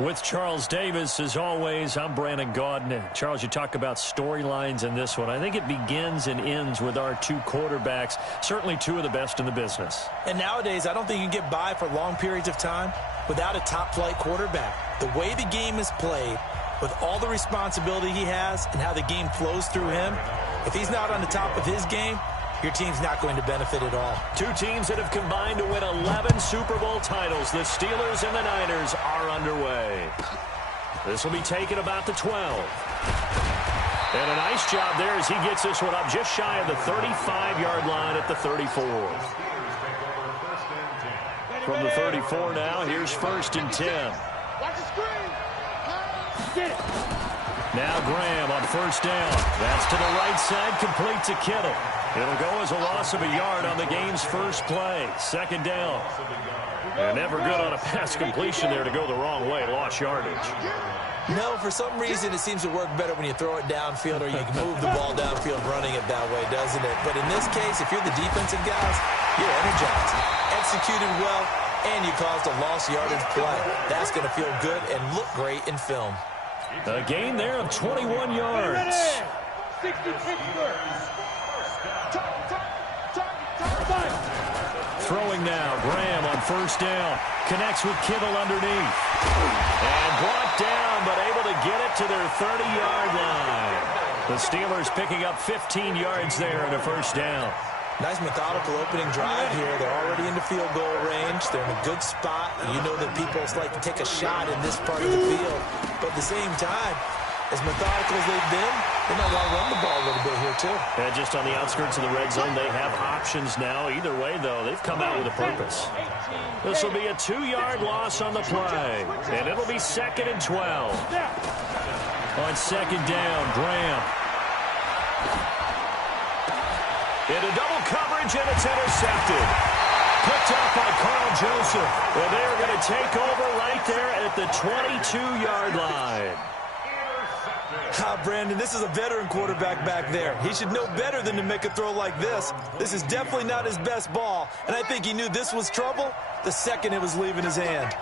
With Charles Davis, as always, I'm Brandon Gaudin. Charles, you talk about storylines in this one. I think it begins and ends with our two quarterbacks, certainly two of the best in the business. And nowadays, I don't think you can get by for long periods of time without a top-flight quarterback. The way the game is played, with all the responsibility he has and how the game flows through him, if he's not on the top of his game, your team's not going to benefit at all. Two teams that have combined to win 11 Super Bowl titles. The Steelers and the Niners are underway. This will be taken about the 12. And a nice job there as he gets this one up just shy of the 35-yard line at the 34. From the 34 now, here's 1st and 10. Watch the screen. Get it. Now Graham on 1st down. That's to the right side, complete to Kittle. It'll go as a loss of a yard on the game's first play. 2nd down. And never good on a pass completion there to go the wrong way. Lost yardage. No, for some reason it seems to work better when you throw it downfield or you can move the ball downfield running it that way, doesn't it? But in this case, if you're the defensive guys, you're energized. Executed well, and you caused a lost yardage play. That's going to feel good and look great in film. A gain there of 21 yards. 60 Pittsburgh. Throwing now, Graham on 1st down. Connects with Kittle underneath. And brought down, but able to get it to their 30-yard line. The Steelers picking up 15 yards there in a 1st down. Nice methodical opening drive here. They're already in the field goal range. They're in a good spot. You know that people like to take a shot in this part of the field. But at the same time, as methodical as they've been, they might want to run the ball a little bit here too. And just on the outskirts of the red zone, they have options now. Either way, though, they've come out with a purpose. This will be a 2-yard loss on the play. And it'll be 2nd and 12. On 2nd down, Graham. Into double coverage, and it's intercepted. Picked up by Carl Joseph. And they're going to take over right there at the 22-yard line. Brandon, this is a veteran quarterback back there. He should know better than to make a throw like this. This is definitely not his best ball, and I think he knew this was trouble the second it was leaving his hand.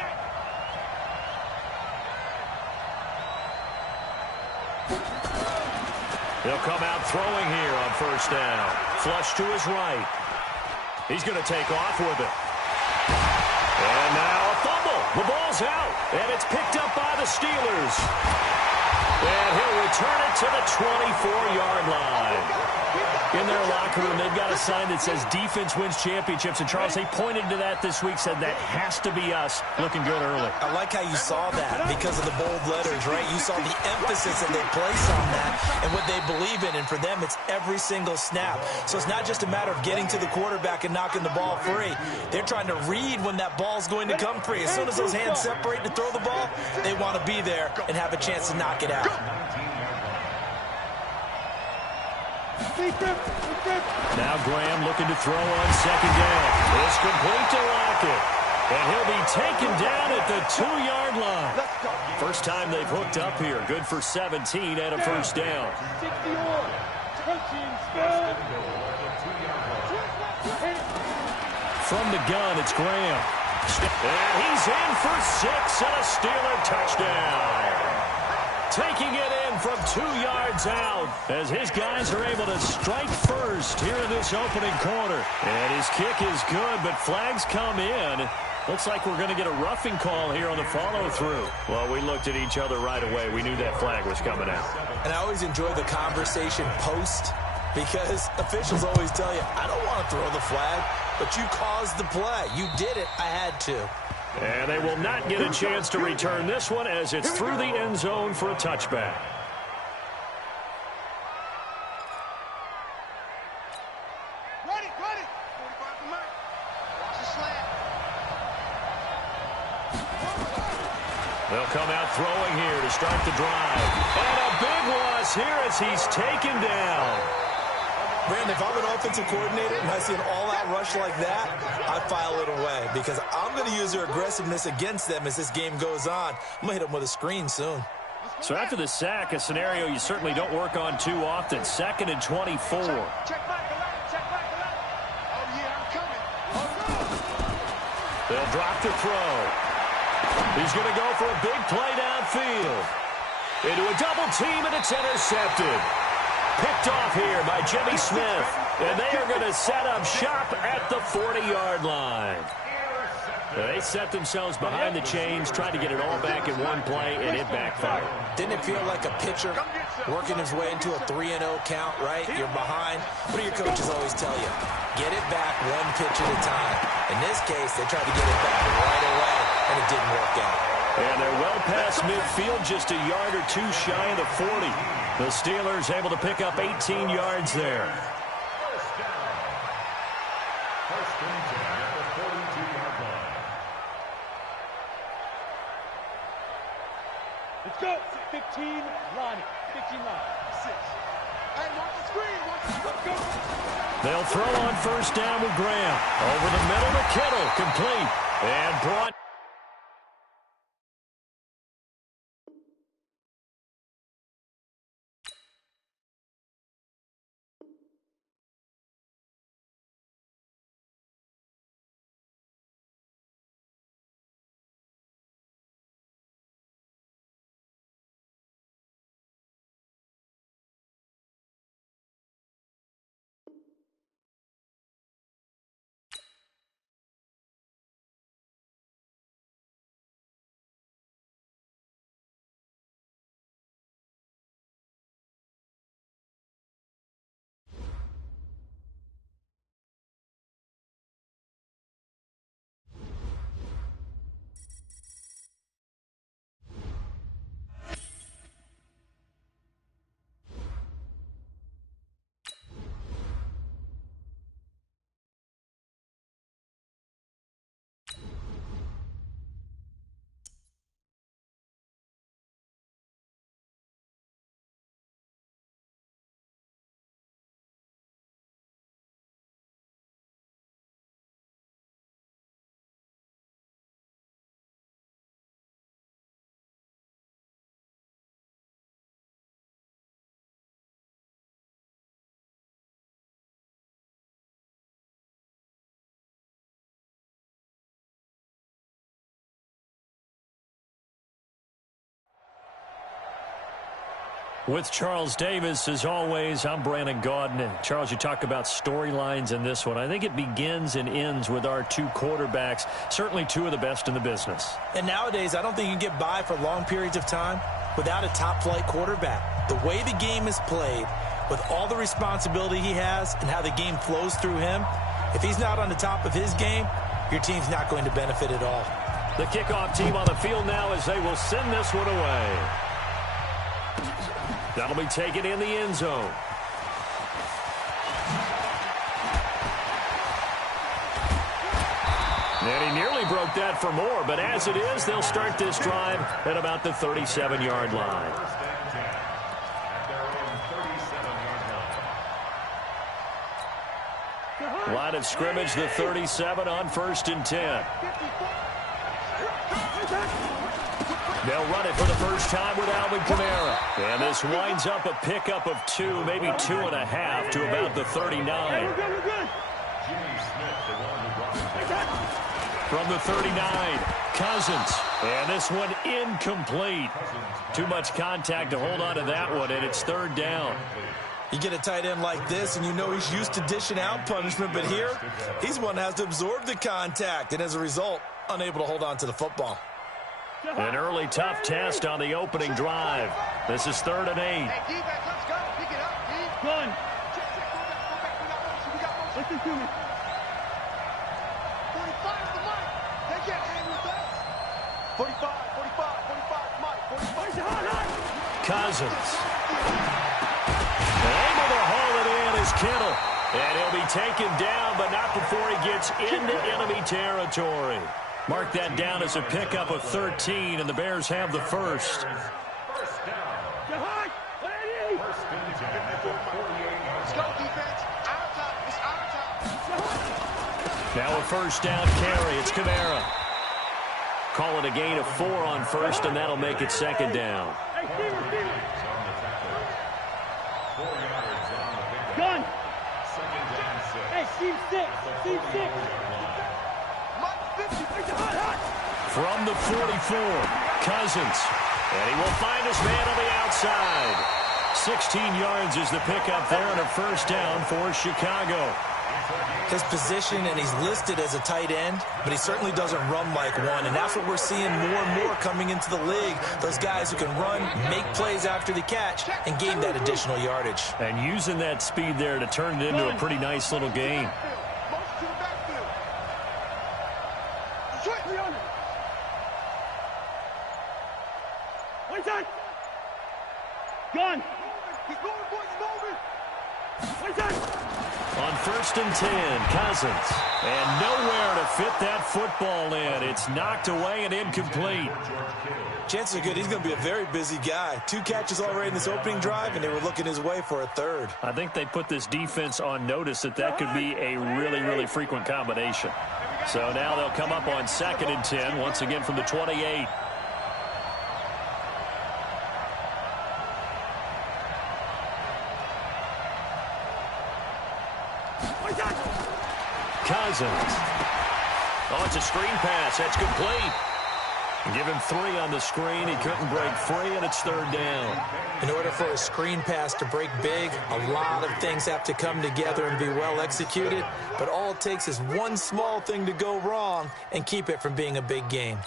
He'll come out throwing here on 1st down. Flush to his right. He's going to take off with it. And now a fumble. The ball's out, and it's picked up by the Steelers. And he'll return it to the 24-yard line. In their locker room, they've got a sign that says defense wins championships. And, Charles, they pointed to that this week, said that has to be us. Looking good early. I like how you saw that because of the bold letters, right? You saw the emphasis that they place on that and what they believe in. And for them, it's every single snap. So it's not just a matter of getting to the quarterback and knocking the ball free. They're trying to read when that ball's going to come free. As soon as those hands separate to throw the ball, they want to be there and have a chance to knock it out. Now Graham looking to throw on 2nd down. It's complete to Lockett. And he'll be taken down at the 2-yard line. First time they've hooked up here. Good for 17 and a 1st down. From the gun, it's Graham. And he's in for 6 and a Steeler touchdown. Taking it in from 2 yards out as his guys are able to strike first here in this opening quarter. And his kick is good, but flags come in. Looks like we're going to get a roughing call here on the follow-through. Well, we looked at each other right away. We knew that flag was coming out. And I always enjoy the conversation post because officials always tell you, I don't want to throw the flag, but you caused the play. You did it. I had to. And they will not get a chance to return this one as it's through the end zone for a touchback. Ready. 45 to Mike. Watch the slant. They'll come out throwing here to start the drive. And a big loss here as he's taken down. Brandon, if I'm an offensive coordinator and I see an all-out rush like that, I file it away because I'm going to use their aggressiveness against them as this game goes on. I'm going to hit them with a screen soon. So after the sack, a scenario you certainly don't work on too often. 2nd and 24. Check back 11. Oh, yeah, I'm coming. They'll drop the throw. He's going to go for a big play downfield. Into a double team, and it's intercepted. Picked off here by Jimmy Smith. And they are going to set up shop at the 40-yard line. They set themselves behind the chains, tried to get it all back in one play, and it backfired. Didn't it feel like a pitcher working his way into a 3-0 count, right? You're behind. What do your coaches always tell you? Get it back one pitch at a time. In this case, they tried to get it back right away, and it didn't work out. And they're well past midfield, just a yard or two shy of the 40. The Steelers able to pick up 18 yards there. Let's go. 15 line. 15 line. 6. Hey, watch the screen. Let's go. They'll throw on first down with Graham. Over the middle to Kittle. Complete. And brought. With Charles Davis, as always, I'm Brandon Gaudin. And Charles, you talk about storylines in this one. I think it begins and ends with our two quarterbacks, certainly two of the best in the business. And nowadays, I don't think you can get by for long periods of time without a top-flight quarterback. The way the game is played, with all the responsibility he has and how the game flows through him, if he's not on the top of his game, your team's not going to benefit at all. The kickoff team on the field now as they will send this one away. That'll be taken in the end zone. And he nearly broke that for more, but as it is, they'll start this drive at about the 37-yard line. Line of scrimmage, the 37 on 1st and 10. They'll run it for the first time with Alvin Kamara. And this winds up a pickup of 2, maybe 2.5 to about the 39. From the 39, Cousins. And this one incomplete. Too much contact to hold on to that one, and it's 3rd down. You get a tight end like this, and you know he's used to dishing out punishment, but here, he's one that has to absorb the contact, and as a result, unable to hold on to the football. An early tough test on the opening drive. This is 3rd and 8. Hey, defense, let's go. Pick it up, D. Gun. Check. We got motion. Listen to me. 45 is the mic. They can't hang with us. 45, Mike. 45. Cousins. Able to haul it in is Kittle. And he'll be taken down, but not before he gets into enemy territory. Mark that down as a pickup of 13, and the Bears have the first. Let's go, defense. Our time. It's our time. Now a first down carry. It's Kamara. Call it a gain of 4 on 1st, and that'll make it 2nd down. Gun. Hey, Steve 6. Steve 6. From the 44, Cousins. And he will find his man on the outside. 16 yards is the pickup there on a first down for Chicago. His position, and he's listed as a tight end, but he certainly doesn't run like one, and that's what we're seeing more and more coming into the league. Those guys who can run, make plays after the catch, and gain that additional yardage. And using that speed there to turn it into a pretty nice little game. Gun. On first and 10, Cousins. And nowhere to fit that football in. It's knocked away and incomplete. Chances are good he's going to be a very busy guy. 2 catches already in this opening drive, and they were looking his way for a third. I think they put this defense on notice that could be a really, really frequent combination. So now they'll come up on second and 10, once again from the 28. Cousins. Oh, it's a screen pass. That's complete. Give him 3 on the screen. He couldn't break free, and it's third down. In order for a screen pass to break big, a lot of things have to come together and be well executed. But all it takes is one small thing to go wrong and keep it from being a big game.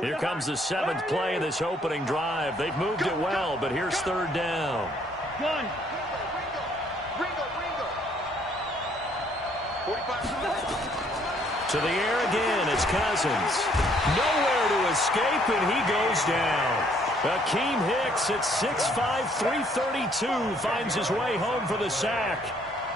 Here comes the 7th play of this opening drive. They've moved it well, but here's third down. Gun. To the air again, it's Cousins. Nowhere to escape, and he goes down. Akeem Hicks at 6'5", 332 finds his way home for the sack.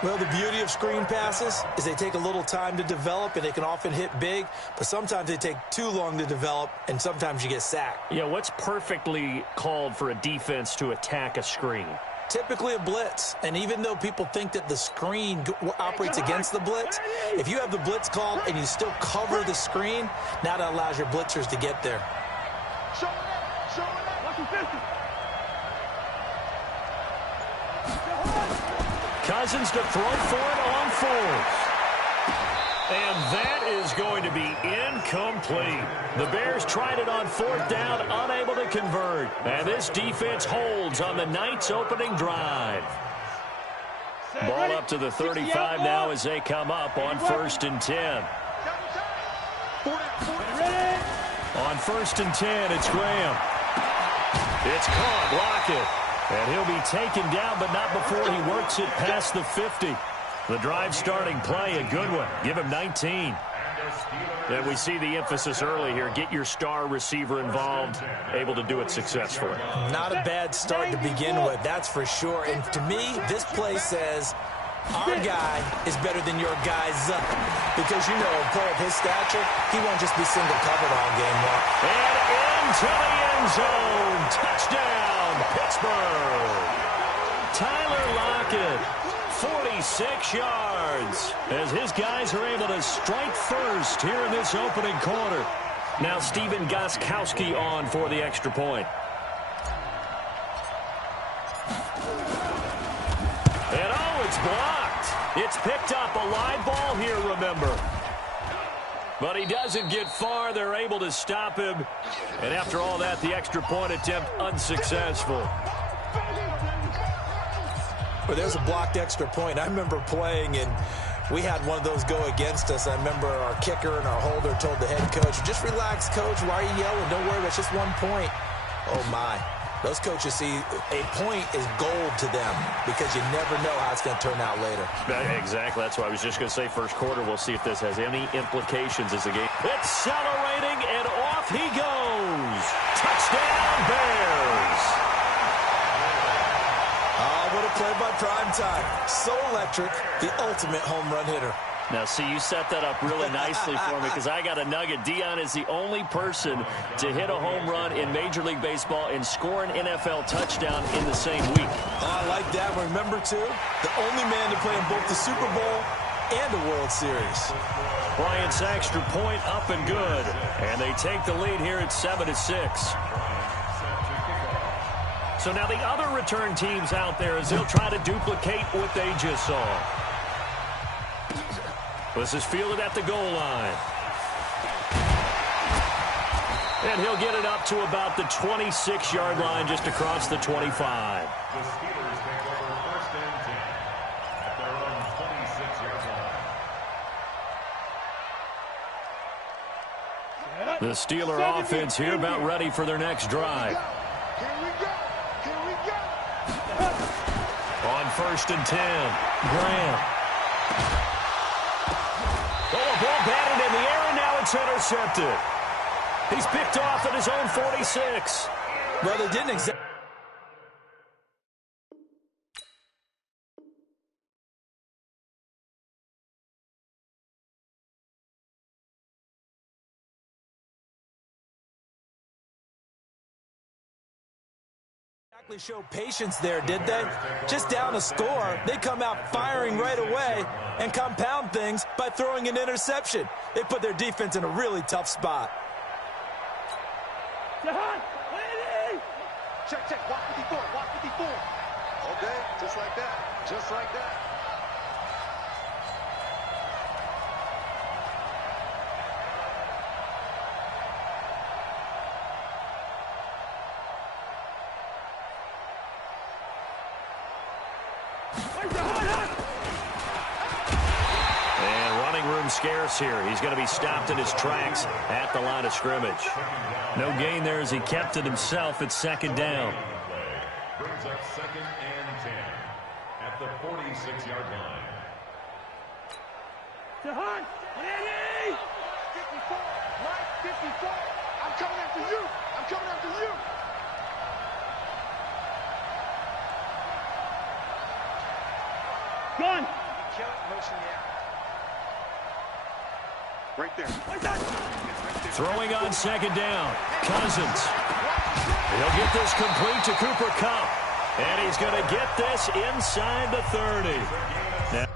Well, the beauty of screen passes is they take a little time to develop, and they can often hit big, but sometimes they take too long to develop, and sometimes you get sacked. Yeah, what's perfectly called for a defense to attack a screen? Typically a blitz, and even though people think that the screen operates against the blitz, if you have the blitz called and you still cover the screen, now that allows your blitzers to get there. Cousins to throw for it on 4th. And that is going to be incomplete. The Bears tried it on 4th down, unable to convert. And this defense holds on the Knights' opening drive. Ball up to the 35 now as they come up on first and 10. On first and 10, it's Graham. It's caught, Lockett. And he'll be taken down, but not before he works it past the 50. The drive starting play, a good one. Give him 19. And we see the emphasis early here. Get your star receiver involved, able to do it successfully. Not a bad start to begin with, that's for sure. And to me, this play says our guy is better than your guy's. Because, you know, a player of his stature, he won't just be single covered all game long. And into the end zone. Touchdown, Pittsburgh. Tyler Lockett. 46 yards as his guys are able to strike first here in this opening quarter. Now Stephen Gostkowski on for the extra point. And oh, it's blocked. It's picked up, a live ball here, remember. But he doesn't get far. They're able to stop him. And after all that, the extra point attempt unsuccessful. Well, there's a blocked extra point. I remember playing, and we had one of those go against us. I remember our kicker and our holder told the head coach, just relax, coach. Why are you yelling? Don't worry, it's just 1 point. Oh, my. Those coaches see a point is gold to them because you never know how it's going to turn out later. Exactly. That's what I was just going to say. First quarter, we'll see if this has any implications as a game. Accelerating, and off he goes. Touchdown, Bears. What a play by Primetime. So electric, the ultimate home run hitter. Now, see, you set that up really nicely for me because I got a nugget. Deion is the only person to hit a home run in Major League Baseball and score an NFL touchdown in the same week. Oh, I like that. Remember, too, the only man to play in both the Super Bowl and a World Series. Bryant's extra point up and good. And they take the lead here at 7-6. So now the other return teams out there as they'll try to duplicate what they just saw. This is fielded at the goal line. And he'll get it up to about the 26-yard line, just across the 25. The Steelers take over 1st and 10 at their own 26-yard line. The Steeler offense here about ready for their next drive. Here we go. Here we go. On 1st and 10, Graham. Oh, a ball batted in the air, and now it's intercepted. He's picked off at his own 46. Well, they didn't exactly show patience there, did they? Just down a score, they come out firing right away and compound things by throwing an interception. They put their defense in a really tough spot. Check, check. Watch 54. Watch 54. Okay, just like that. Just like that. And running room scarce here. He's going to be stopped in his tracks at the line of scrimmage. No gain there as he kept it himself at 2nd down. Brings up 2nd and 10 at the 46-yard line. 54. Mike, 54. I'm coming after you. I'm coming after you. Gun. Kill it, motion the out. Right there. Throwing on 2nd down, Cousins. He'll get this complete to Cooper Kupp. And he's going to get this inside the 30. Now,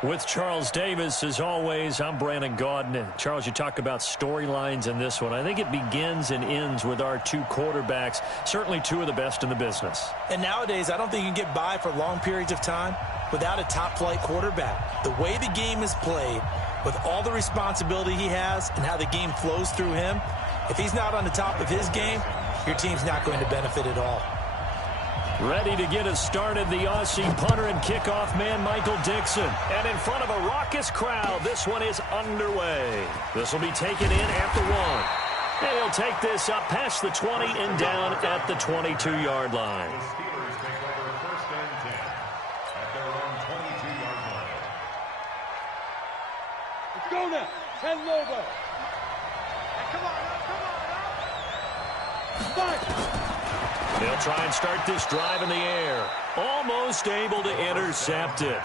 With Charles Davis, as always, I'm Brandon Gaudin. Charles, you talk about storylines in this one. I think it begins and ends with our two quarterbacks, certainly two of the best in the business. And nowadays, I don't think you can get by for long periods of time without a top-flight quarterback. The way the game is played, with all the responsibility he has and how the game flows through him, if he's not on the top of his game, your team's not going to benefit at all. Ready to get us started, the Aussie punter and kickoff man, Michael Dixon. And in front of a raucous crowd, this one is underway. This will be taken in at the 1. And he'll take this up past the 20 and down at the 22-yard line. The Steelers take over first and 10 at their own 22-yard line. Let's go now. 10 Lobo. Come on, up. Fight. They'll try and start this drive in the air. Almost able to intercept it.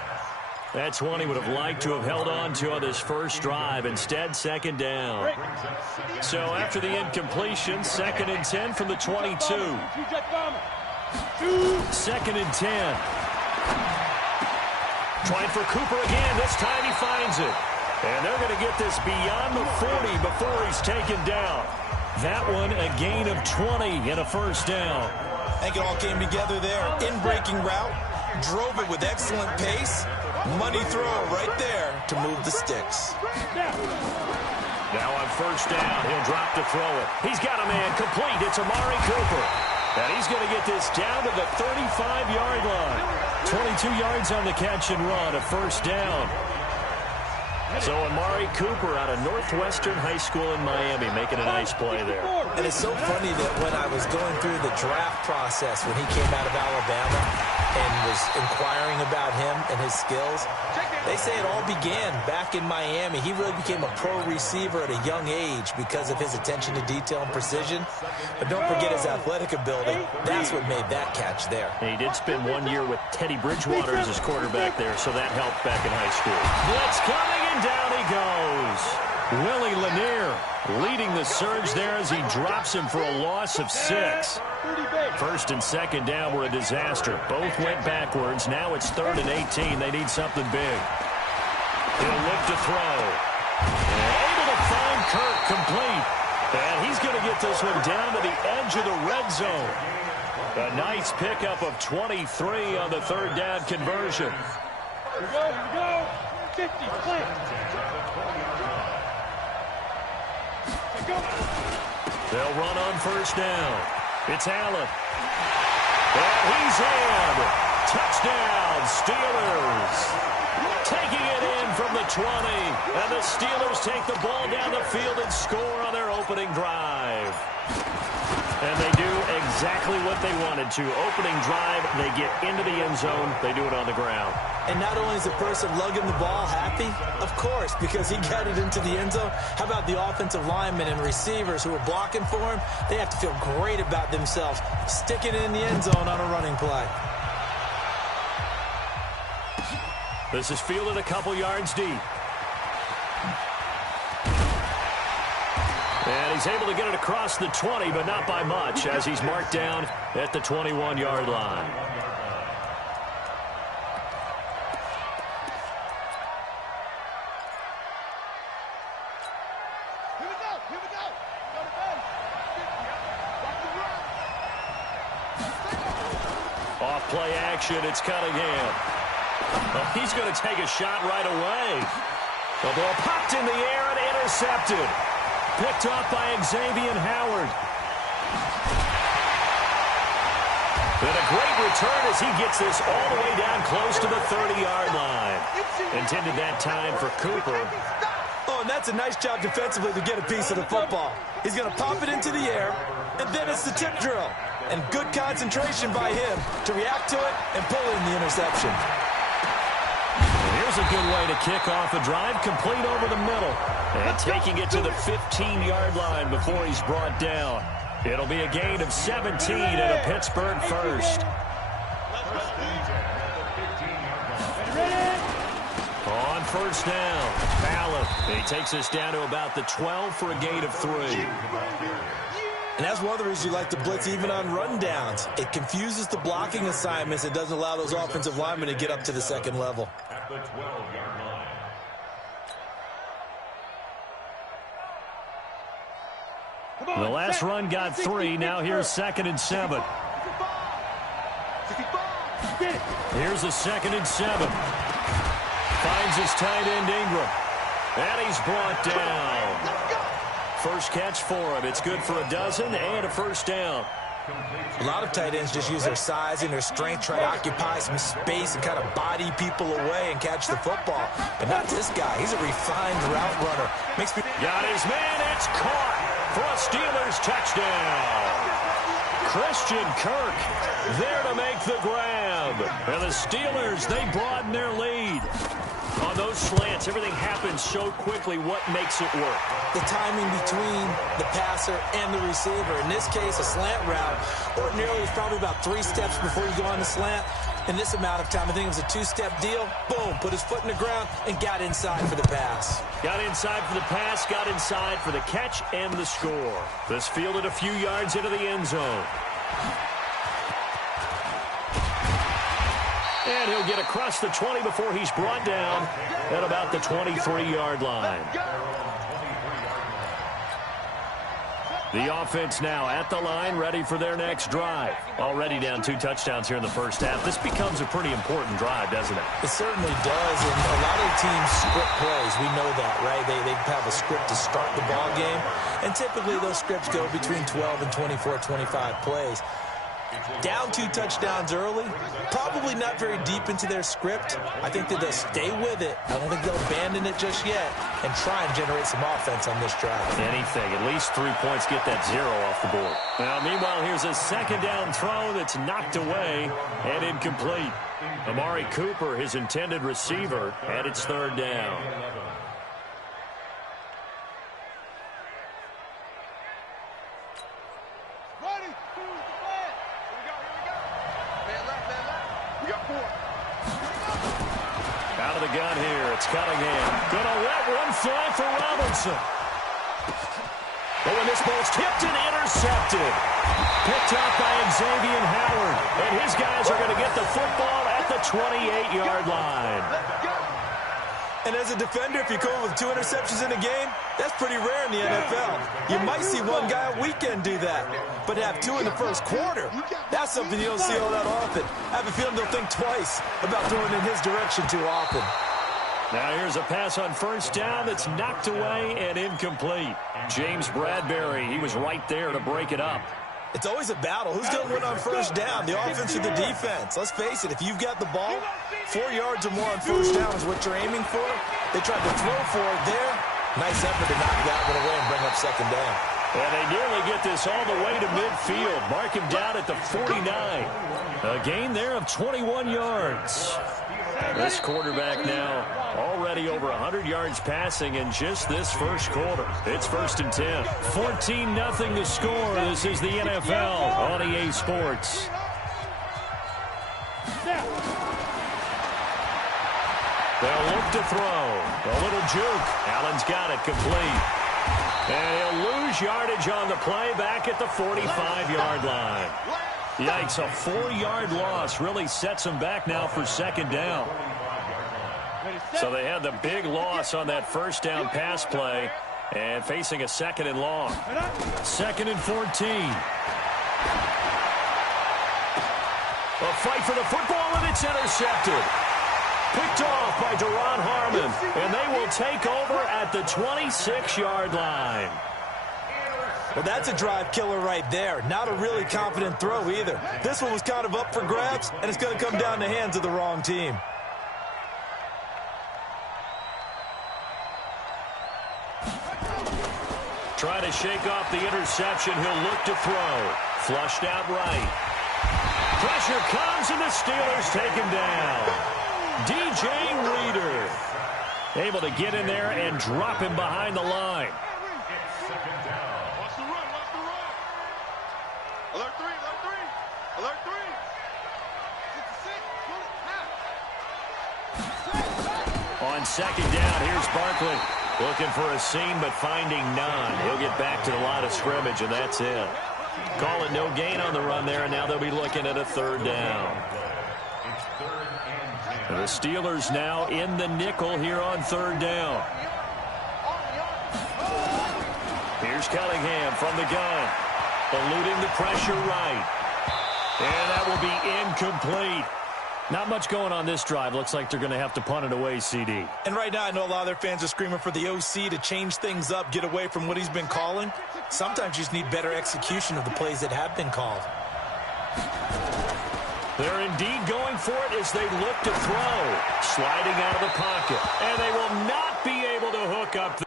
That's one he would have liked to have held on to on this first drive. Instead, second down. So after the incompletion, second and 10 from the 22. Second and 10. Trying for Cooper again. This time he finds it. And they're going to get this beyond the 40 before he's taken down. That one a gain of 20 and a first down. I think it all came together there. In-breaking route, drove it with excellent pace. Money throw right there to move the sticks. Now on first down, he'll drop to throw it. He's got a man complete. It's Amari Cooper. And he's going to get this down to the 35-yard line. 22 yards on the catch and run, a first down. So Amari Cooper out of Northwestern High School in Miami making a nice play there. And it's so funny that when I was going through the draft process when he came out of Alabama and was inquiring about him and his skills, they say it all began back in Miami. He really became a pro receiver at a young age because of his attention to detail and precision. But don't forget his athletic ability. That's what made that catch there. And he did spend 1 year with Teddy Bridgewater as his quarterback there, so that helped back in high school. Blitz coming, and down he goes. Willie Lanier leading the surge there as he drops him for a loss of 6. First and second down were a disaster. Both went backwards. Now it's 3rd and 18. They need something big. He'll look to throw. And able to find Kirk complete. And he's going to get this one down to the edge of the red zone. A nice pickup of 23 on the 3rd down conversion. Here we go. 50, plant. They'll run on first down. It's Allen. And he's in. Touchdown, Steelers. Taking it in from the 20. And the Steelers take the ball down the field and score on their opening drive. And they do exactly what they wanted to. Opening drive, they get into the end zone. They do it on the ground. And not only is the person lugging the ball happy, of course, because he got it into the end zone. How about the offensive linemen and receivers who are blocking for him? They have to feel great about themselves, sticking it in the end zone on a running play. This is fielded a couple yards deep. And he's able to get it across the 20, but not by much, as he's marked down at the 21-yard line. Here we go. Go to base. Off play action, it's Cunningham. Well, he's going to take a shot right away. The ball popped in the air and intercepted. Picked off by Xavier Howard. And a great return as he gets this all the way down close to the 30-yard line. Intended that time for Cooper. Oh, and that's a nice job defensively to get a piece of the football. He's going to pop it into the air, and then it's the tip drill. And good concentration by him to react to it and pull in the interception. Here's a good way to kick off a drive, complete over the middle. And taking it to the 15-yard line before he's brought down. It'll be a gain of 17 and a Pittsburgh first. On first down, Allen. He takes us down to about the 12 for a gain of 3. And that's one of the reasons you like to blitz even on rundowns. It confuses the blocking assignments. It doesn't allow those offensive linemen to get up to the second level. At the 12-yard line. The last run got 3. Now here's 2nd and 7. Here's a 2nd and 7. Finds his tight end Ingram. And he's brought down. First catch for him. It's good for a dozen and a first down. A lot of tight ends just use their size and their strength, try to occupy some space and kind of body people away and catch the football. But not this guy. He's a refined route runner. Makes me... Got his man. It's caught for a Steelers touchdown. Christian Kirk there to make the grab. And the Steelers, they broaden their lead. On those slants, everything happens so quickly. What makes it work? The timing between the passer and the receiver. In this case, a slant route. Ordinarily, it's probably about 3 steps before you go on the slant. In this amount of time, I think it was a 2-step deal. Boom, put his foot in the ground and got inside for the pass. Got inside for the pass, got inside for the catch and the score. This fielded a few yards into the end zone. And he'll get across the 20 before he's brought down at about the 23-yard line. The offense now at the line, ready for their next drive. Already down 2 touchdowns here in the first half. This becomes a pretty important drive, doesn't it? It certainly does, and a lot of the teams script plays. We know that, right? They have a script to start the ball game, and typically those scripts go between 12 and 24, 25 plays. Down 2 touchdowns early, probably not very deep into their script. I think that they'll stay with it. I don't think they'll abandon it just yet and try and generate some offense on this drive. Anything, at least 3 points, get that 0 off the board. Now, meanwhile, here's a second down throw that's knocked away and incomplete. Amari Cooper, his intended receiver, and it's third down. Out of the gun here, it's Cunningham. Gonna let one fly for Robinson. But when this ball's tipped and intercepted, picked up by Xavier Howard. And his guys are going to get the football at the 28-yard line. And as a defender, if you come with 2 interceptions in a game, that's pretty rare in the NFL. You might see one guy a weekend do that, but have 2 in the first quarter, that's something you don't see all that often. I have a feeling they'll think twice about throwing in his direction too often. Now here's a pass on first down that's knocked away and incomplete. James Bradbury, he was right there to break it up. It's always a battle. Who's going to win on first down, the offense or the defense? Let's face it, if you've got the ball, 4 yards or more on first down is what you're aiming for. They tried to throw for it there. Nice effort to knock that one away and bring up second down. And they nearly get this all the way to midfield. Mark him down at the 49. A gain there of 21 yards. This quarterback now already over 100 yards passing in just this first quarter. It's 1st and 10. 14-0 the score. This is the NFL on EA Sports. They'll look to throw. A little juke. Allen's got it complete. And he'll lose yardage on the play back at the 45-yard line. Yikes, a 4-yard loss really sets them back now for second down. So they had the big loss on that first down pass play and facing a 2nd and long. 2nd and 14. A fight for the football, and it's intercepted. Picked off by Duron Harmon, and they will take over at the 26-yard line. Well, that's a drive killer right there. Not a really confident throw either. This one was kind of up for grabs, and it's going to come down the hands of the wrong team. Trying to shake off the interception. He'll look to throw. Flushed out right. Pressure comes, and the Steelers take him down. DJ Reader able to get in there and drop him behind the line. Watch the run, watch the run. Alert 3, alert 3. Alert 3. On second down, here's Barkley. Looking for a seam, but finding none. He'll get back to the line of scrimmage, and that's it. Call it no gain on the run there, and now they'll be looking at a 3rd down. And the Steelers now in the nickel here on 3rd down. Here's Cunningham from the gun. Eluding the pressure right. And that will be incomplete. Not much going on this drive. Looks like they're going to have to punt it away, CD. And right now I know a lot of their fans are screaming for the OC to change things up, get away from what he's been calling. Sometimes you just need better execution of the plays that have been called. They're indeed going for it as they look to throw. Sliding out of the pocket. And they will not be able to hook up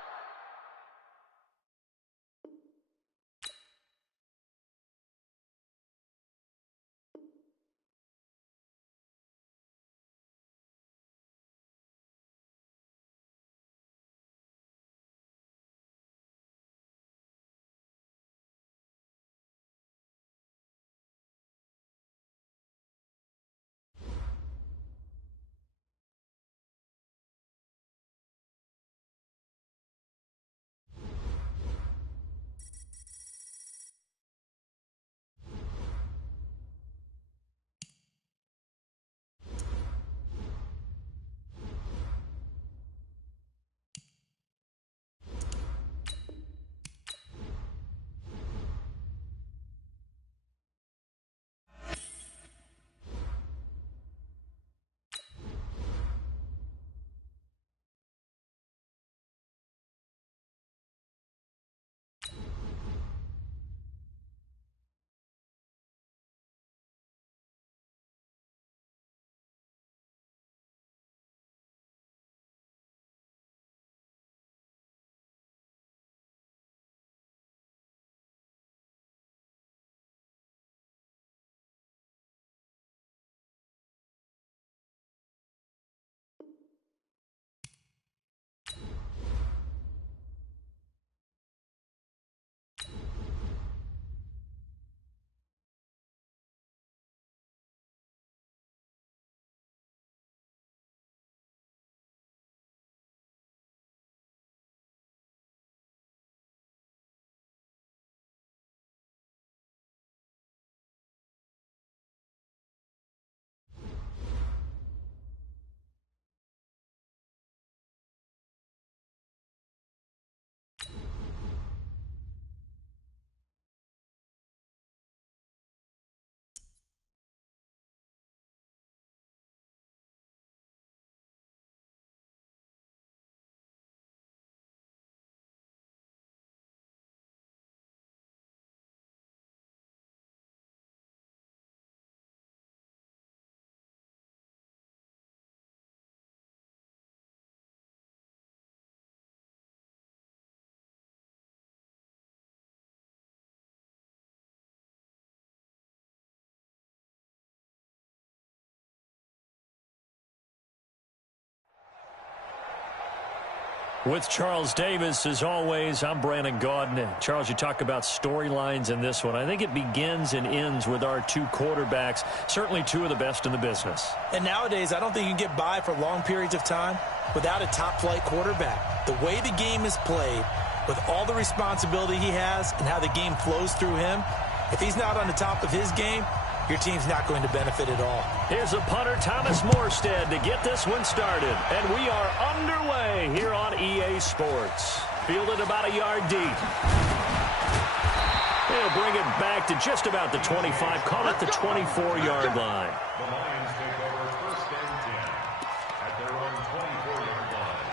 With Charles Davis, as always, I'm Brandon Gaudin. Charles, you talk about storylines in this one. I think it begins and ends with our two quarterbacks, certainly two of the best in the business. And nowadays, I don't think you can get by for long periods of time without a top-flight quarterback. The way the game is played, with all the responsibility he has and how the game flows through him, if he's not on the top of his game, your team's not going to benefit at all. Here's a punter, Thomas Morstead, to get this one started. And we are underway here on EA Sports. Fielded about a yard deep. He'll bring it back to just about the 25, call it the 24-yard line. The Lions take over first and 10 at their own 24-yard line.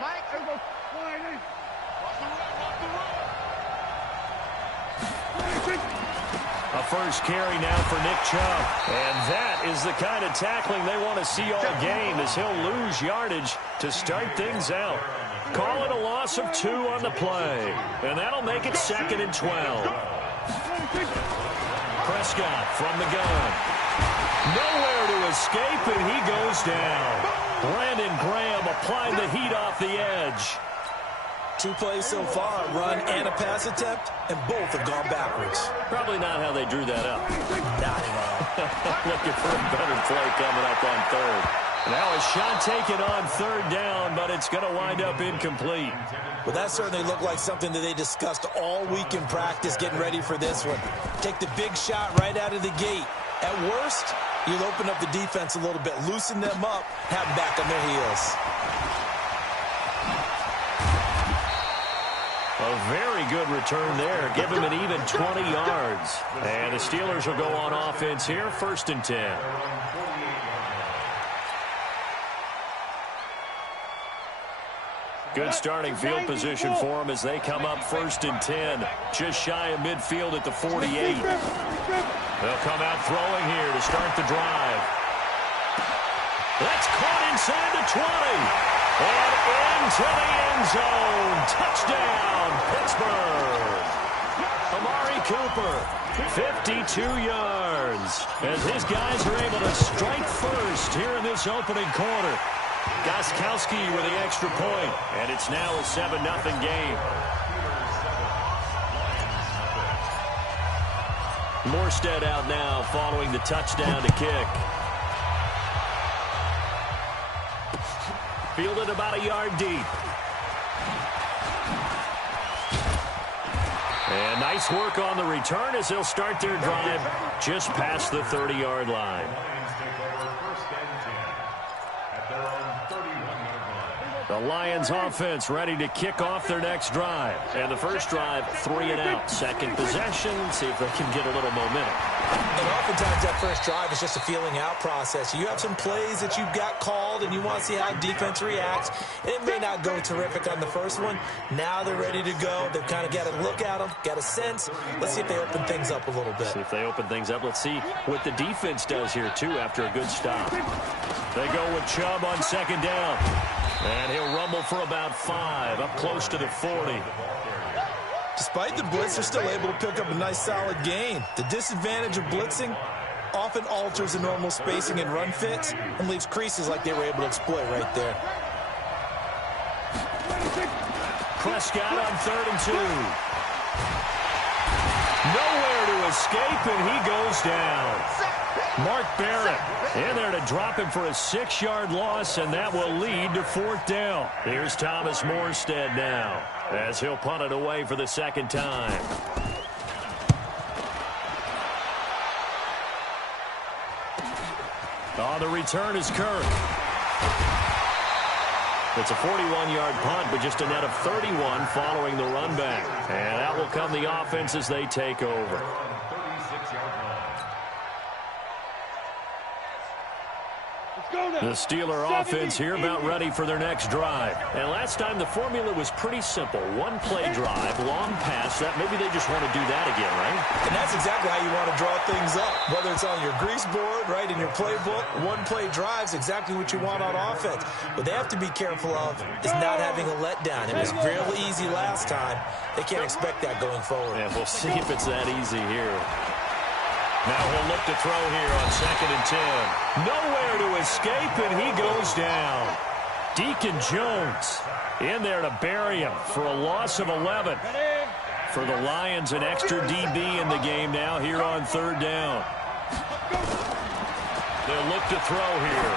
Mike, there goes. Watch the run, watch the run. A first carry now for Nick Chubb. And that is the kind of tackling they want to see all game, as he'll lose yardage to start things out. Call it a loss of 2 on the play. And that'll make it 2nd and 12. Prescott from the gun. Nowhere to escape, and he goes down. Brandon Graham applying the heat off the edge. 2 plays so far, a run and a pass attempt, and both have gone backwards. Probably not how they drew that up. Not at all. Looking for a better play coming up on third. Now a shot taken on third down, but it's going to wind up incomplete. Well, that certainly looked like something that they discussed all week in practice, getting ready for this one. Take the big shot right out of the gate. At worst, you'll open up the defense a little bit, loosen them up, have them back on their heels. A very good return there. Give him an even 20 yards. And the Steelers will go on offense here, 1st and 10. Good starting field position for them as they come up 1st and 10. Just shy of midfield at the 48. They'll come out throwing here to start the drive. That's caught inside the 20. And into the end zone. Touchdown, Pittsburgh. Amari Cooper, 52 yards. As his guys are able to strike first here in this opening quarter. Gostkowski with the extra point. And it's now a 7-0 game. Morstead out now following the touchdown to kick. Fielded about a yard deep. And nice work on the return as they'll start their drive just past the 30-yard line. The Lions offense ready to kick off their next drive. And the first drive, 3 and out. Second possession, see if they can get a little momentum. And oftentimes that first drive is just a feeling out process. You have some plays that you've got called and you want to see how defense reacts. It may not go terrific on the first one. Now they're ready to go. They've kind of got to look at them, got a sense. Let's see if they open things up a little bit. See if they open things up. Let's see what the defense does here, too, after a good stop. They go with Chubb on 2nd down. And he'll rumble for about 5, up close to the 40. Despite the blitz, they're still able to pick up a nice solid gain. The disadvantage of blitzing often alters the normal spacing and run fits and leaves creases like they were able to exploit right there. Prescott on 3rd and 2. Nowhere to escape, and he goes down. Mark Barrett in there to drop him for a 6-yard loss, and that will lead to 4th down. Here's Thomas Morstead now as he'll punt it away for the 2nd time. On the return is Kirk. It's a 41-yard punt, but just a net of 31 following the run back. And out will come the offense as they take over. The Steeler offense here about ready for their next drive. And last time the formula was pretty simple. 1-play drive, long pass. That maybe they just want to do that again, right? And that's exactly how you want to draw things up. Whether it's on your grease board, right, in your playbook, 1-play drive's exactly what you want on offense. What they have to be careful of is not having a letdown. It was real easy last time. They can't expect that going forward. Yeah, we'll see if it's that easy here. Now he'll look to throw here on 2nd and 10. Nowhere to escape, and he goes down. Deacon Jones in there to bury him for a loss of 11. For the Lions, an extra DB in the game now here on 3rd down. They'll look to throw here.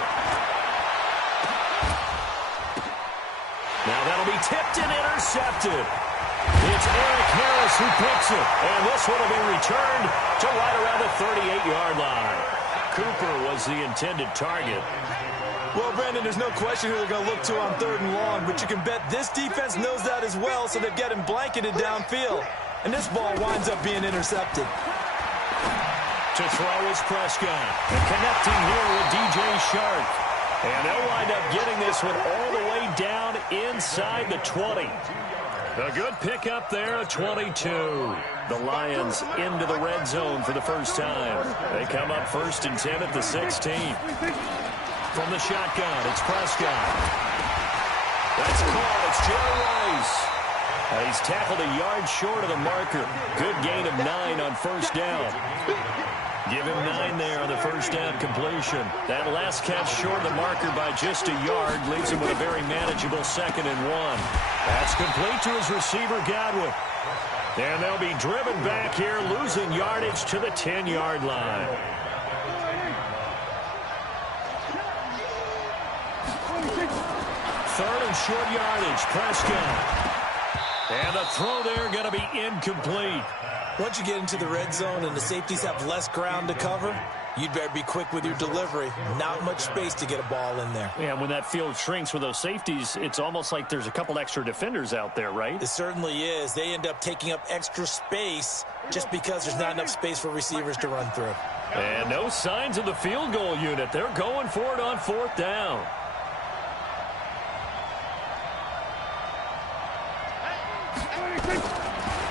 Now that'll be tipped and intercepted. It's Eric Harris who picks it, and this one will be returned to right around the 38-yard line. Cooper was the intended target. Well, Brandon, there's no question who they're going to look to on 3rd and long, but you can bet this defense knows that as well, so they've got him blanketed downfield. And this ball winds up being intercepted. To throw is Prescott. And connecting here with DJ Shark. And they'll wind up getting this one all the way down inside the 20. A good pickup there, 22. The Lions into the red zone for the first time. They come up 1st and 10 at the 16. From the shotgun, it's Prescott. That's caught. It's Jerry Rice. He's tackled a yard short of the marker. Good gain of 9 on 1st down. Give him 9 there on the 1st down completion. That last catch short of the marker by just a yard leaves him with a very manageable 2nd and 1. That's complete to his receiver, Godwin. And they'll be driven back here, losing yardage to the 10-yard line. Third and short yardage, Prescott. And the throw there going to be incomplete. Once you get into the red zone and the safeties have less ground to cover, you'd better be quick with your delivery. Not much space to get a ball in there. Yeah, when that field shrinks with those safeties, it's almost like there's a couple extra defenders out there, right? It certainly is. They end up taking up extra space just because there's not enough space for receivers to run through. And no signs of the field goal unit. They're going for it on 4th down.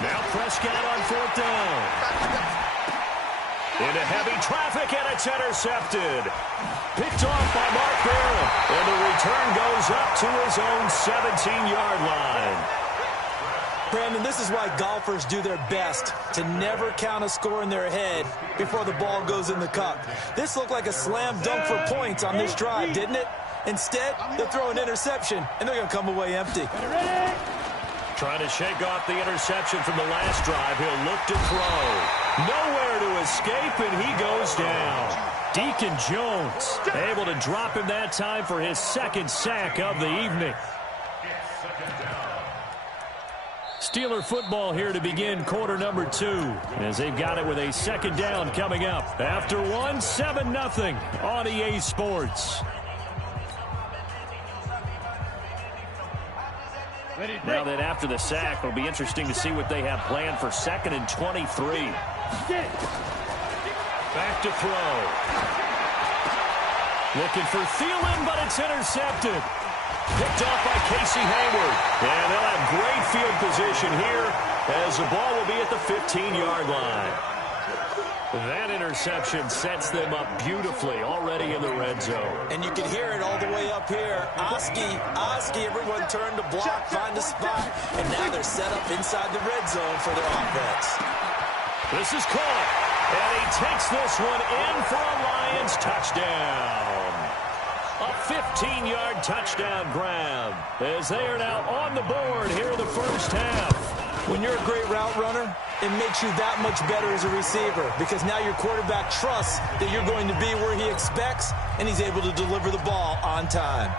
Now Prescott on 4th down. Into heavy traffic, and it's intercepted. Picked off by Mark Barron. And the return goes up to his own 17-yard line. Brandon, this is why golfers do their best to never count a score in their head before the ball goes in the cup. This looked like a slam dunk for points on this drive, didn't it? Instead, they'll throw an interception, and they're going to come away empty. Trying to shake off the interception from the last drive. He'll look to throw. Nowhere to escape, and he goes down. Deacon Jones able to drop him that time for his 2nd sack of the evening. Steeler football here to begin quarter number 2, as they've got it with a 2nd down coming up. After 1, 7-0 on EA Sports. Now that after the sack, it'll be interesting to see what they have planned for 2nd and 23. Back to throw. Looking for Thielen, but it's intercepted. Picked off by Casey Hayward. And they'll have great field position here as the ball will be at the 15-yard line. That interception sets them up beautifully already in the red zone. And you can hear it all the way up here. Oski, everyone turned to block, find a spot, and now they're set up inside the red zone for their offense. This is caught, and he takes this one in for a Lions touchdown. A 15-yard touchdown grab as they are now on the board here in the first half. When you're a great route runner, it makes you that much better as a receiver because now your quarterback trusts that you're going to be where he expects, and he's able to deliver the ball on time.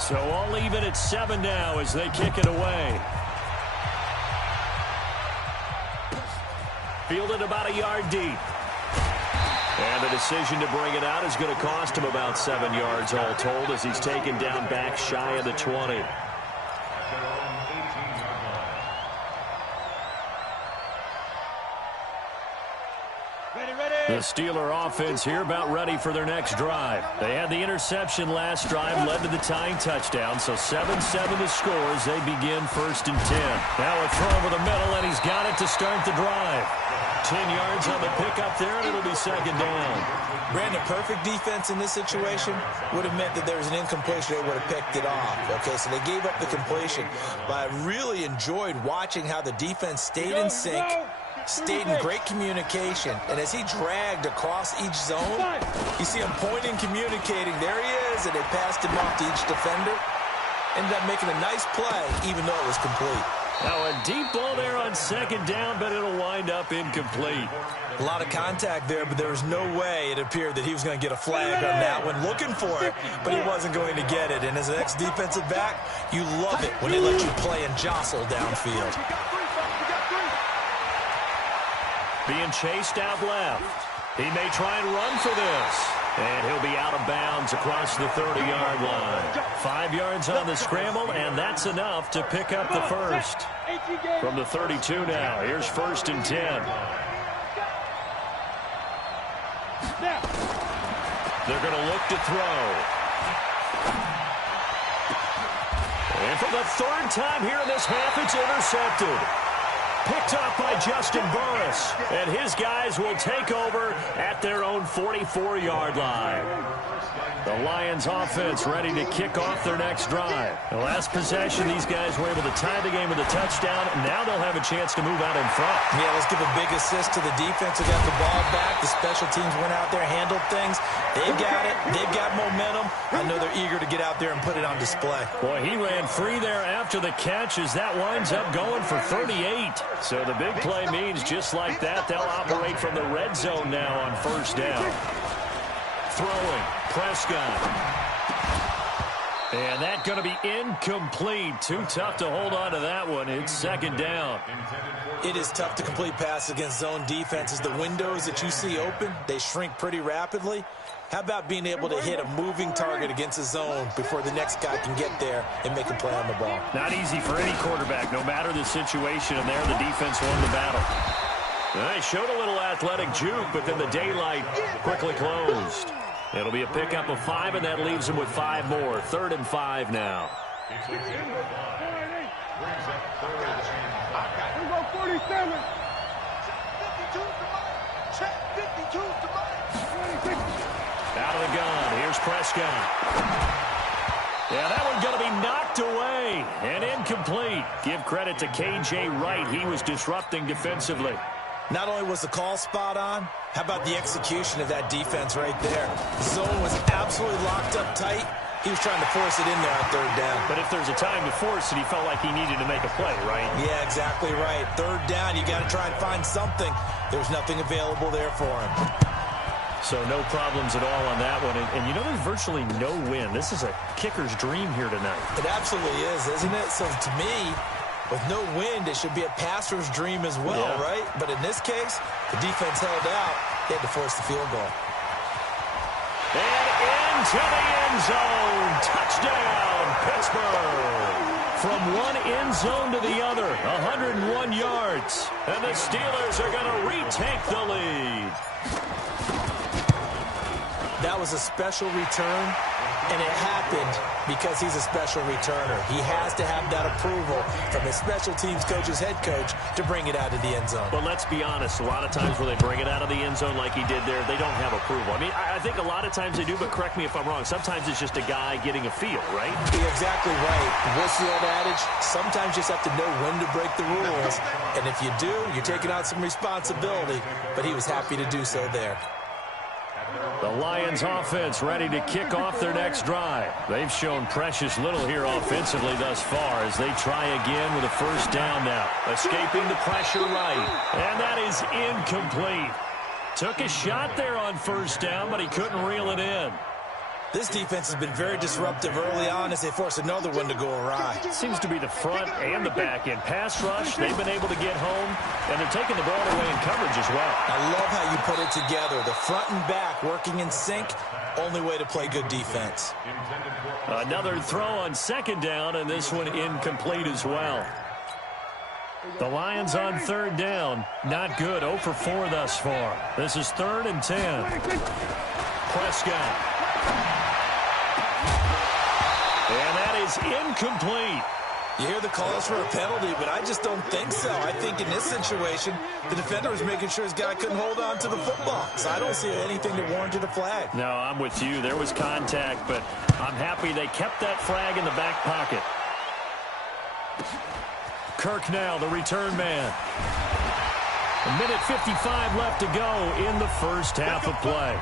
So I'll leave it at 7 now as they kick it away. Fielded about a yard deep. And the decision to bring it out is going to cost him about 7 yards all told as he's taken down back shy of the 20. The Steeler offense here about ready for their next drive. They had the interception last drive, led to the tying touchdown, so 7-7 the score as they begin 1st and 10. Now a throw over the middle, and he's got it to start the drive. 10 yards on the pickup there, and it'll be 2nd down. Brandon, perfect defense in this situation would have meant that there was an incompletion. They would have picked it off. Okay, so they gave up the completion. But I really enjoyed watching how the defense stayed in sync stayed in great communication. And as he dragged across each zone, you see him pointing, communicating. There he is, and they passed him off to each defender. Ended up making a nice play, even though it was complete. Now a deep ball there on second down, but it'll wind up incomplete. A lot of contact there, but there was no way it appeared that he was going to get a flag on that one. Looking for it, but he wasn't going to get it. And as an ex-defensive back, you love it when they let you play and jostle downfield. Being chased out left. He may try and run for this. And he'll be out of bounds across the 30-yard line. 5 yards on the scramble, and that's enough to pick up the first. From the 32 now, here's 1st and 10. They're going to look to throw. And for the 3rd time here in this half, it's intercepted. Picked up by Justin Burris, and his guys will take over at their own 44-yard line. The Lions offense ready to kick off their next drive. The last possession, these guys were able to tie the game with a touchdown, and now they'll have a chance to move out in front. Yeah, let's give a big assist to the defense who got the ball back. The special teams went out there, handled things. They've got it. They've got momentum. I know they're eager to get out there and put it on display. Boy, he ran free there after the catch as that winds up going for 38. So the big play means just like that, they'll operate from the red zone now on 1st down. Throwing, Prescott. And that's going to be incomplete. Too tough to hold on to that one. It's 2nd down. It is tough to complete passes against zone defenses. The windows that you see open, they shrink pretty rapidly. How about being able to hit a moving target against a zone before the next guy can get there and make a play on the ball? Not easy for any quarterback, no matter the situation, and there the defense won the battle. They showed a little athletic juke, but then the daylight quickly closed. It'll be a pickup of 5, and that leaves them with 5 more. 3rd and 5 now. We go 47. Out of the gun, here's Prescott. Yeah, that one's going to be knocked away and incomplete. Give credit to K.J. Wright. He was disrupting defensively. Not only was the call spot on, how about the execution of that defense right there? The zone was absolutely locked up tight. He was trying to force it in there on 3rd down. But if there's a time to force it, he felt like he needed to make a play, right? Yeah, exactly right. 3rd down, you got to try and find something. There's nothing available there for him. So no problems at all on that one. And you know there's virtually no win. This is a kicker's dream here tonight. It absolutely is, isn't it? So to me, with no wind, it should be a passer's dream as well, yeah. Right? But in this case, the defense held out. They had to force the field goal. And into the end zone. Touchdown, Pittsburgh. From one end zone to the other, 101 yards. And the Steelers are going to retake the lead. That was a special return, and it happened because he's a special returner. He has to have that approval from his special teams coach's head coach to bring it out of the end zone. But let's be honest, a lot of times when they bring it out of the end zone like he did there, they don't have approval. I mean, I think a lot of times they do, but correct me if I'm wrong. Sometimes it's just a guy getting a feel, right? You're exactly right. What's the old adage? Sometimes you just have to know when to break the rules. And if you do, you're taking on some responsibility. But he was happy to do so there. The Lions offense ready to kick off their next drive. They've shown precious little here offensively thus far as they try again with a 1st down now. Escaping the pressure right. And that is incomplete. Took a shot there on 1st down, but he couldn't reel it in. This defense has been very disruptive early on as they force another one to go awry. Seems to be the front and the back end. Pass rush, they've been able to get home, and they're taking the ball away in coverage as well. I love how you put it together. The front and back working in sync, only way to play good defense. Another throw on 2nd down, and this one incomplete as well. The Lions on 3rd down. Not good. 0 for 4 thus far. This is 3rd and 10. Prescott. And that is incomplete. You hear the calls for a penalty, but I just don't think so. I think in this situation, the defender was making sure his guy couldn't hold on to the football. So I don't see anything that warranted a flag. No, I'm with you. There was contact, but I'm happy they kept that flag in the back pocket. Kirk now, the return man. A minute 55 left to go in the first half of play.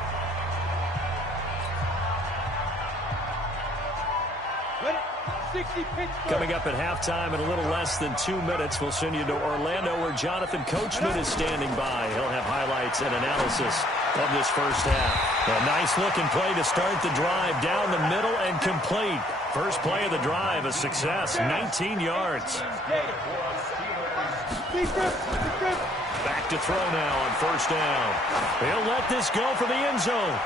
Coming up at halftime in a little less than 2 minutes, we'll send you to Orlando where Jonathan Coachman is standing by. He'll have highlights and analysis of this first half. A nice-looking play to start the drive down the middle and complete. First play of the drive, a success, 19 yards. Back to throw now on first down. He'll let this go for the end zone.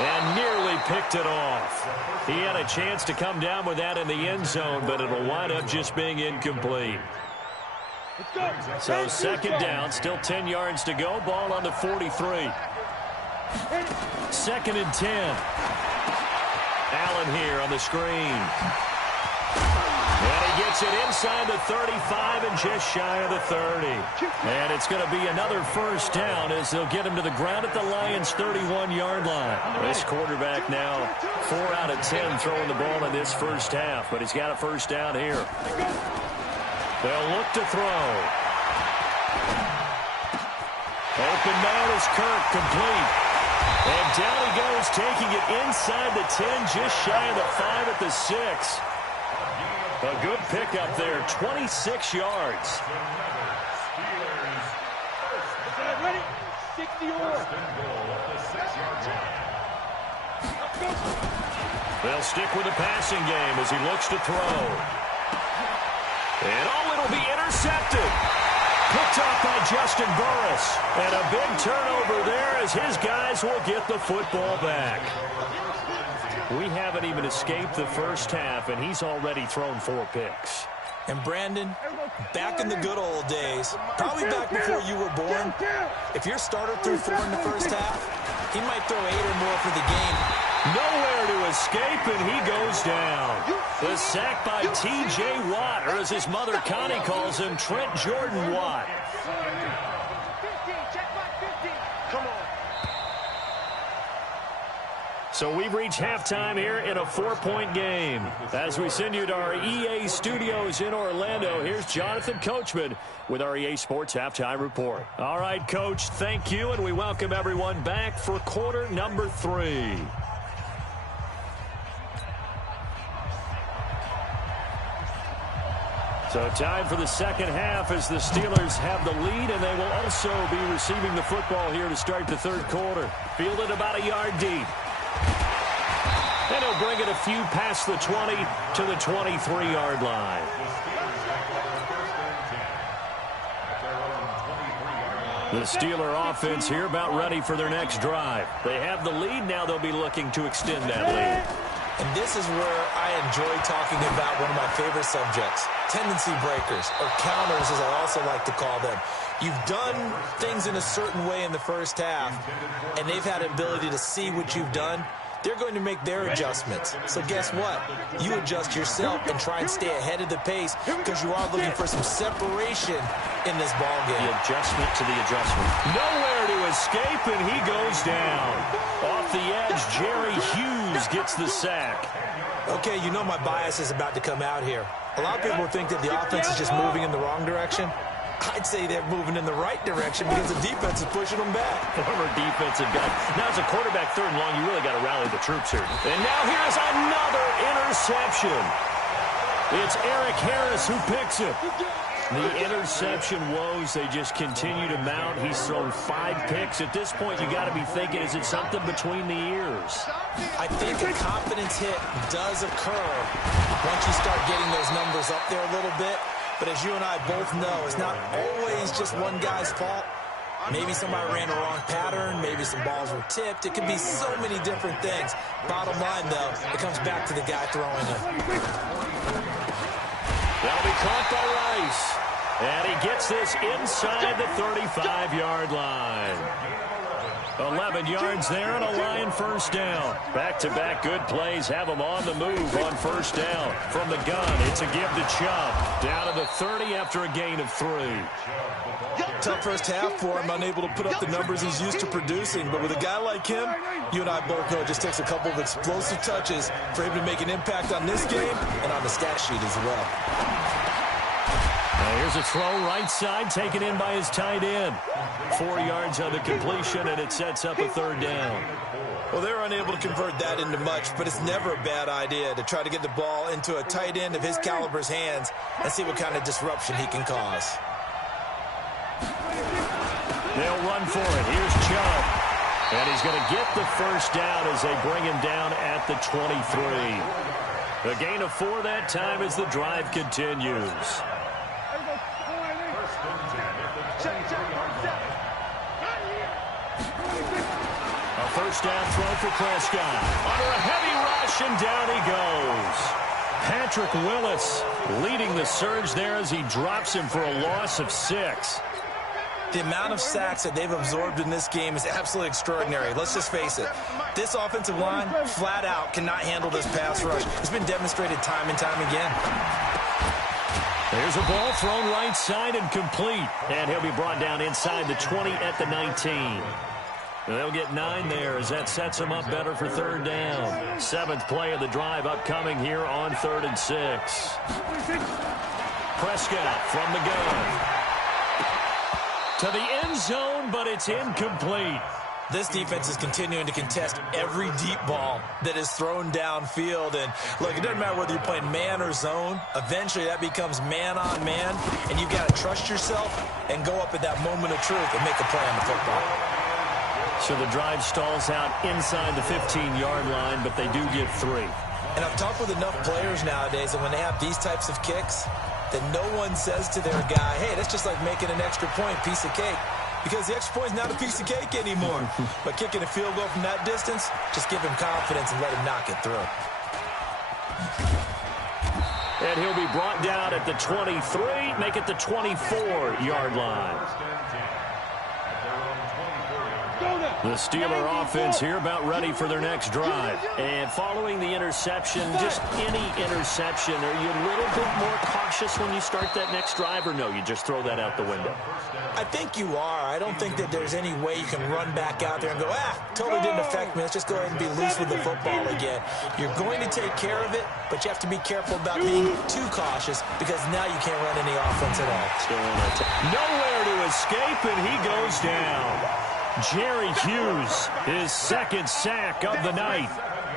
And nearly picked it off. He had a chance to come down with that in the end zone, but it'll wind up just being incomplete. So second down, still 10 yards to go. Ball on the 43. Second and 10. Allen here on the screen. And he gets it inside the 35 and just shy of the 30. And it's going to be another first down as they'll get him to the ground at the Lions' 31-yard line. This quarterback now 4 out of 10 throwing the ball in this first half, but he's got a first down here. They'll look to throw. Open man is Kirk, complete. And down he goes, taking it inside the 10, just shy of the 5 at the 6. A good pickup there, 26 yards. Ready? 60 or. They'll stick with the passing game as he looks to throw. And it'll be intercepted. Picked up by Justin Burris. And a big turnover there as his guys will get the football back. We haven't even escaped the first half, and he's already thrown 4 picks. And Brandon, back in the good old days, probably back before you were born, if your starter threw 4 in the first half, he might throw 8 or more for the game. Nowhere to escape, and he goes down. The sack by T.J. Watt, or as his mother Connie calls him, Trent Jordan Watt. So we've reached halftime here in a 4-point game. As we send you to our EA studios in Orlando, here's Jonathan Coachman with our EA Sports Halftime Report. All right, Coach, thank you, and we welcome everyone back for quarter number 3. So time for the second half as the Steelers have the lead, and they will also be receiving the football here to start the third quarter. Fielded about a yard deep. And he'll bring it a few past the 20 to the 23-yard line. The Steeler offense here about ready for their next drive. They have the lead. Now they'll be looking to extend that lead. And this is where I enjoy talking about one of my favorite subjects, tendency breakers, or counters as I also like to call them. You've done things in a certain way in the first half, and they've had an ability to see what you've done. They're going to make their adjustments. So guess what? You adjust yourself and try and stay ahead of the pace because you are looking for some separation in this ball game. The adjustment to the adjustment. Nowhere to escape, and he goes down. Off the edge, Jerry Hughes gets the sack. Okay, you know my bias is about to come out here. A lot of people think that the offense is just moving in the wrong direction. I'd say they're moving in the right direction because the defense is pushing them back. Former defensive guy. Now, as a quarterback, 3rd and long, you really got to rally the troops here. And now here's another interception. It's Eric Harris who picks it. The interception woes, they just continue to mount. He's thrown 5 picks. At this point, you got to be thinking, is it something between the ears? I think a confidence hit does occur once you start getting those numbers up there a little bit. But as you and I both know, it's not always just one guy's fault. Maybe somebody ran the wrong pattern. Maybe some balls were tipped. It could be so many different things. Bottom line, though, it comes back to the guy throwing them. That'll be caught by Rice. And he gets this inside the 35-yard line. 11 yards there and a Lion first down. Back-to-back good plays have them on the move on first down. From the gun, it's a give to Chubb. Down to the 30 after a gain of 3. Tough first half for him, unable to put up the numbers he's used to producing. But with a guy like him, you and I both know it just takes a couple of explosive touches for him to make an impact on this game and on the stat sheet as well. Here's a throw right side taken in by his tight end. 4 yards on the completion, and it sets up a third down. Well, they're unable to convert that into much, but it's never a bad idea to try to get the ball into a tight end of his caliber's hands and see what kind of disruption he can cause. They'll run for it. Here's Chubb. And he's going to get the first down as they bring him down at the 23. A gain of 4 that time as the drive continues. A first down throw for Prescott. Under a heavy rush, and down he goes. Patrick Willis leading the surge there as he drops him for a loss of 6. The amount of sacks that they've absorbed in this game is absolutely extraordinary. Let's just face it. This offensive line, flat out, cannot handle this pass rush. It's been demonstrated time and time again. There's a ball thrown right side and complete. And he'll be brought down inside the 20 at the 19. They'll get 9 there as that sets them up better for third down. 7th play of the drive upcoming here on 3rd and 6. Prescott from the gun. To the end zone, but it's incomplete. This defense is continuing to contest every deep ball that is thrown downfield. And, look, it doesn't matter whether you're playing man or zone. Eventually, that becomes man-on-man, and you've got to trust yourself and go up at that moment of truth and make a play on the football. So the drive stalls out inside the 15-yard line, but they do get 3. And I've talked with enough players nowadays, and when they have these types of kicks, that no one says to their guy, hey, that's just like making an extra point, piece of cake. Because the extra point is not a piece of cake anymore. But kicking a field goal from that distance, just give him confidence and let him knock it through. And he'll be brought down at the 23, make it the 24-yard line. The Steeler offense here about ready for their next drive. And following the interception, just any interception, are you a little bit more cautious when you start that next drive, or no, you just throw that out the window? I think you are. I don't think that there's any way you can run back out there and go, totally didn't affect me. Let's just go ahead and be loose with the football again. You're going to take care of it, but you have to be careful about being too cautious because now you can't run any offense at all. Nowhere to escape, and he goes down. Jerry Hughes, his 2nd sack of the night.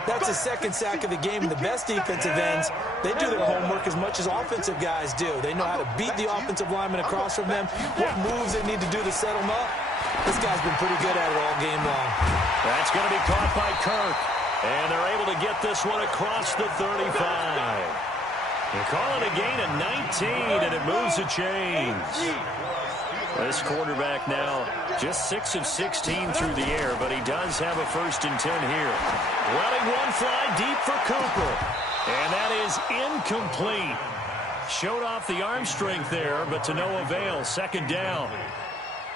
That's his 2nd sack of the game. The best defensive ends, they do their homework as much as offensive guys do. They know how to beat the offensive lineman across from them, what moves they need to do to set them up. This guy's been pretty good at it all game long. That's going to be caught by Kirk. And they're able to get this one across the 35. They call it a gain of 19, and it moves the chains. This quarterback now just 6 of 16 through the air, but he does have a 1st and 10 here. Letting one fly deep for Cooper. And that is incomplete. Showed off the arm strength there, but to no avail. 2nd down.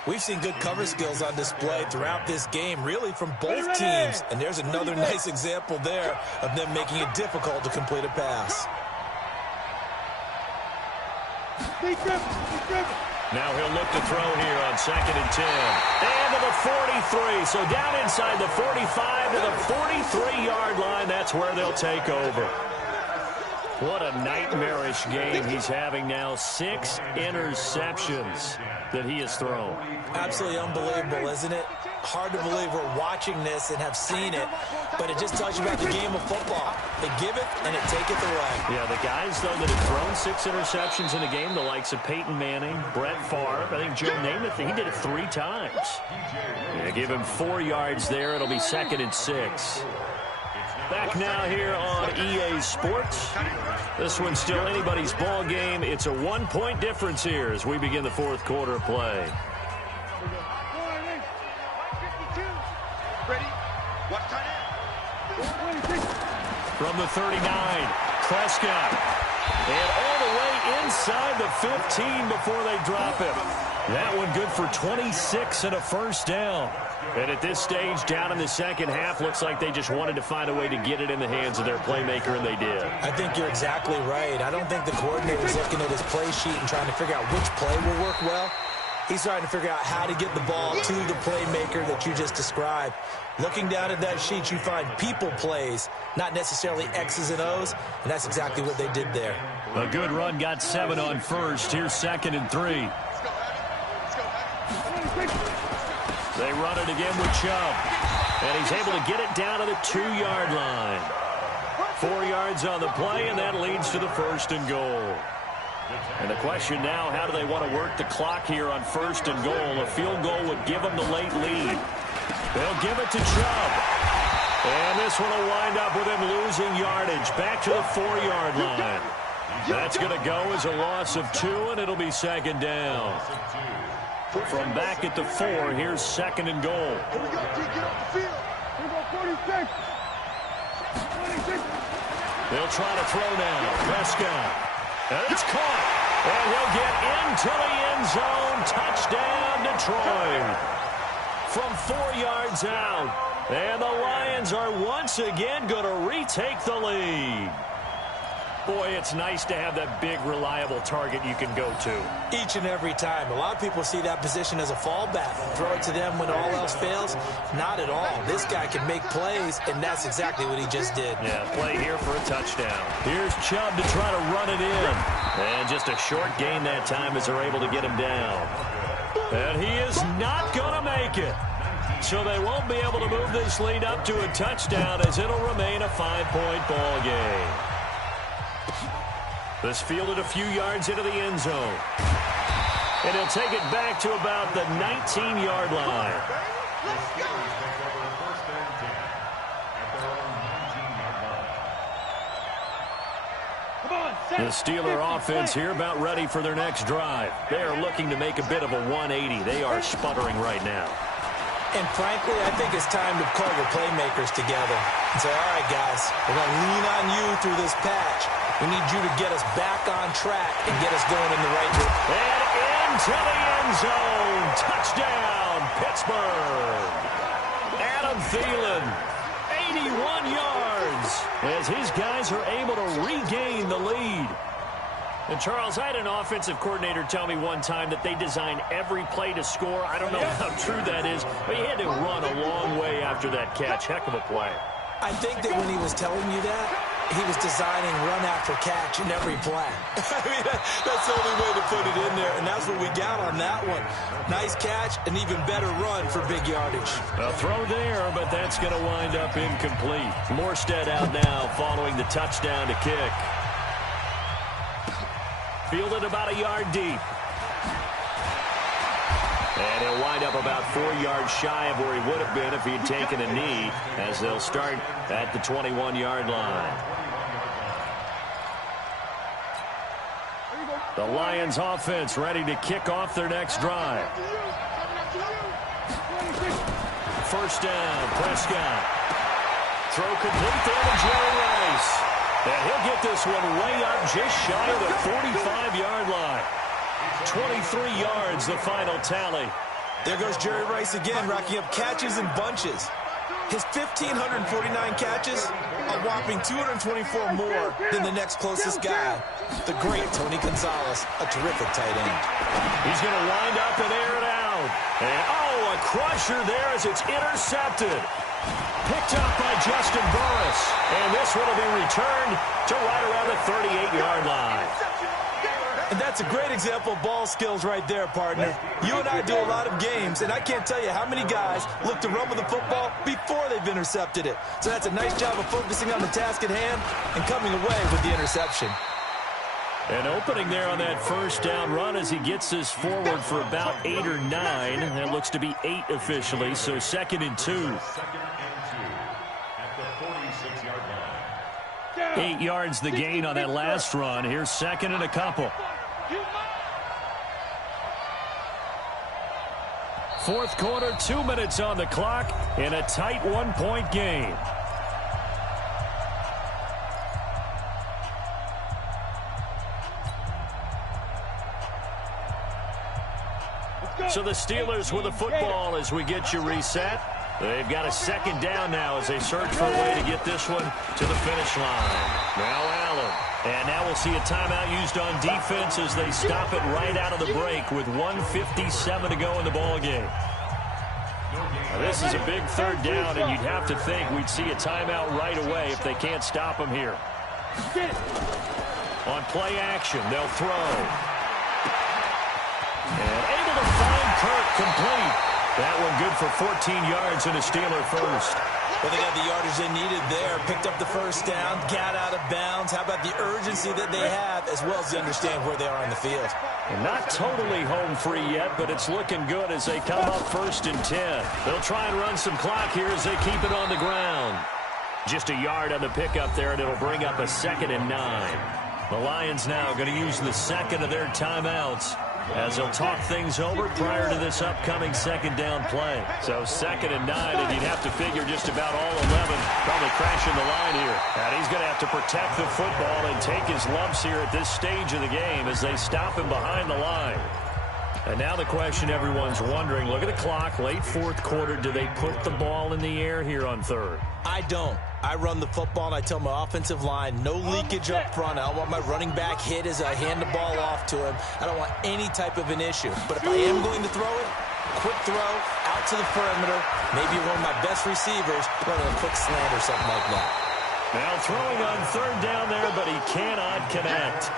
We've seen good cover skills on display throughout this game, really from both teams. And there's another nice example there of them making it difficult to complete a pass. Now he'll look to throw here on 2nd and 10. And to the 43. So down inside the 45 to the 43-yard line. That's where they'll take over. What a nightmarish game he's having now. 6 interceptions that he has thrown. Absolutely unbelievable, isn't it? Hard to believe we're watching this and have seen it, but it just tells you about the game of football. They give it and it taketh away. Yeah, the guys, though, that have thrown 6 interceptions in a game, the likes of Peyton Manning, Brett Favre, I think Joe Namath, he did it 3 times. Yeah, give him 4 yards there. It'll be 2nd and 6. Back now here on EA Sports. This one's still anybody's ball game. It's a 1-point difference here as we begin the 4th quarter of play. Ready? Watch tight end. From the 39, Prescott. And all the way inside the 15 before they drop him. That one good for 26 and a 1st down. And at this stage, down in the 2nd half, looks like they just wanted to find a way to get it in the hands of their playmaker, and they did. I think you're exactly right. I don't think the coordinator's looking at his play sheet and trying to figure out which play will work well. He's trying to figure out how to get the ball to the playmaker that you just described. Looking down at that sheet, you find people plays, not necessarily X's and O's, and that's exactly what they did there. A good run got 7 on first. Here's 2nd and 3. They run it again with Chubb. And he's able to get it down to the 2-yard line. 4 yards on the play, and that leads to the 1st and goal. And the question now, how do they want to work the clock here on 1st and goal? A field goal would give them the late lead. They'll give it to Chubb. And this one will wind up with him losing yardage back to the 4-yard line. That's going to go as a loss of 2, and it'll be 2nd down. From back at the 4, here's 2nd and goal. Here we go, T. Get off the field. Here we go, 46. 26. They'll try to throw now. Prescott. And it's caught. And he'll get into the end zone. Touchdown, Detroit. From 4 yards out. And the Lions are once again going to retake the lead. Boy, it's nice to have that big, reliable target you can go to. Each and every time. A lot of people see that position as a fallback. Throw it to them when all else fails. Not at all. This guy can make plays, and that's exactly what he just did. Yeah, play here for a touchdown. Here's Chubb to try to run it in. And just a short gain that time as they're able to get him down. And he is not going to make it. So they won't be able to move this lead up to a touchdown as it'll remain a 5-point ball game. This fielded a few yards into the end zone. And he'll take it back to about the 19-yard line. The Steeler offense here about ready for their next drive. They are looking to make a bit of a 180. They are sputtering right now. And frankly, I think it's time to call your playmakers together and say, all right, guys, we're going to lean on you through this patch. We need you to get us back on track and get us going in the right direction. And into the end zone. Touchdown, Pittsburgh. Adam Thielen, 81 yards as his guys are able to regain the lead. And, Charles, I had an offensive coordinator tell me one time that they design every play to score. I don't know how true that is, but he had to run a long way after that catch. Heck of a play. I think that when he was telling you that, he was designing run after catch in every play. I mean, that's the only way to put it in there, and that's what we got on that one. Nice catch, an even better run for big yardage. A throw there, but that's going to wind up incomplete. Morstead out now following the touchdown to kick. Fielded about a yard deep. And he'll wind up about 4 yards shy of where he would have been if he'd taken a knee, as they'll start at the 21-yard line. The Lions offense ready to kick off their next drive. First down, Prescott. Throw complete there to Jerry Rice. And he'll get this one way up just shy of the 45-yard line. 23 yards, the final tally. There goes Jerry Rice again, racking up catches in bunches. His 1,549 catches, a whopping 224 more than the next closest guy, the great Tony Gonzalez, a terrific tight end. He's going to wind up and air it out. And, oh, a crusher there as it's intercepted. Picked up by Justin Burris. And this one will be returned to right around the 38-yard line. And that's a great example of ball skills right there, partner. You and I do a lot of games, and I can't tell you how many guys look to run with the football before they've intercepted it. So that's a nice job of focusing on the task at hand and coming away with the interception. An opening there on that first down run as he gets this forward for about 8 or 9. That looks to be 8 officially, so 2nd and 2. 8 yards the gain on that last run. Here's 2nd and a couple. Fourth quarter, 2 minutes on the clock in a tight 1-point game. So the Steelers with the football as we get you reset. They've got a 2nd down now as they search for a way to get this one to the finish line. Now Allen. And now we'll see a timeout used on defense as they stop it right out of the break with 1:57 to go in the ball game. Now this is a big 3rd down, and you'd have to think we'd see a timeout right away if they can't stop them here. On play action, they'll throw. And able to find Kirk complete. That one good for 14 yards and a Steeler first. Well, they got the yardage they needed there, picked up the first down, got out of bounds. How about the urgency that they have, as well as they understand where they are on the field? And not totally home free yet, but it's looking good as they come up 1st and 10. They'll try and run some clock here as they keep it on the ground. Just a yard on the pickup there, and it'll bring up a 2nd and 9. The Lions now going to use the second of their timeouts as they'll talk things over prior to this upcoming 2nd down play. So 2nd and 9, and you'd have to figure just about all 11 probably crashing the line here. And he's going to have to protect the football and take his lumps here at this stage of the game as they stop him behind the line. And now the question everyone's wondering, look at the clock, late 4th quarter, do they put the ball in the air here on 3rd? I don't. I run the football, and I tell my offensive line, no leakage up front. I don't want my running back hit as I hand the ball off to him. I don't want any type of an issue. But if I am going to throw it, quick throw, out to the perimeter, maybe one of my best receivers running a quick slant or something like that. Now throwing on 3rd down there, but he cannot connect.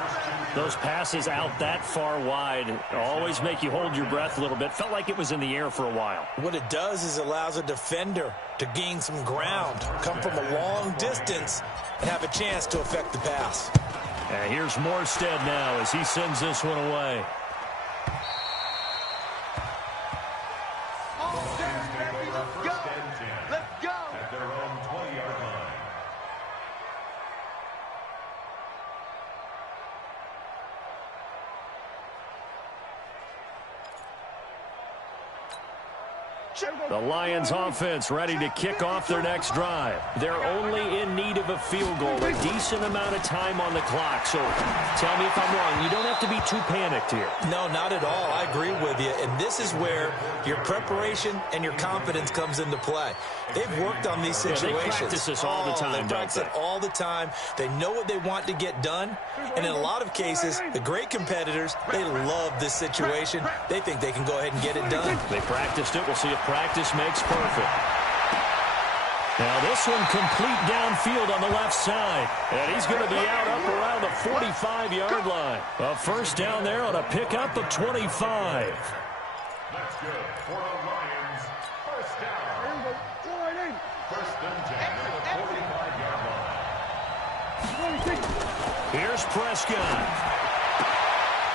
Those passes out that far wide always make you hold your breath a little bit. Felt like it was in the air for a while. What it does is allows a defender to gain some ground, come from a long distance, and have a chance to affect the pass. And here's Morstead now as he sends this one away. Let's go. At their own 20-yard line. The Lions offense ready to kick off their next drive. They're only in need of a field goal, a decent amount of time on the clock. So tell me if I'm wrong. You don't have to be too panicked here. No, not at all. I agree with you. And this is where your preparation and your confidence comes into play. They've worked on these situations. Yeah, they practice this all the time, They practice it all the time. They know what they want to get done. And in a lot of cases, the great competitors, they love this situation. They think they can go ahead and get it done. They practiced it. We'll see if practice makes perfect. Now this one complete downfield on the left side. And he's going to be out up around the 45-yard line. A first down there on a pickup of 25. That's good for the Lions. First down. First and 10 at the 45-yard line. Here's Prescott.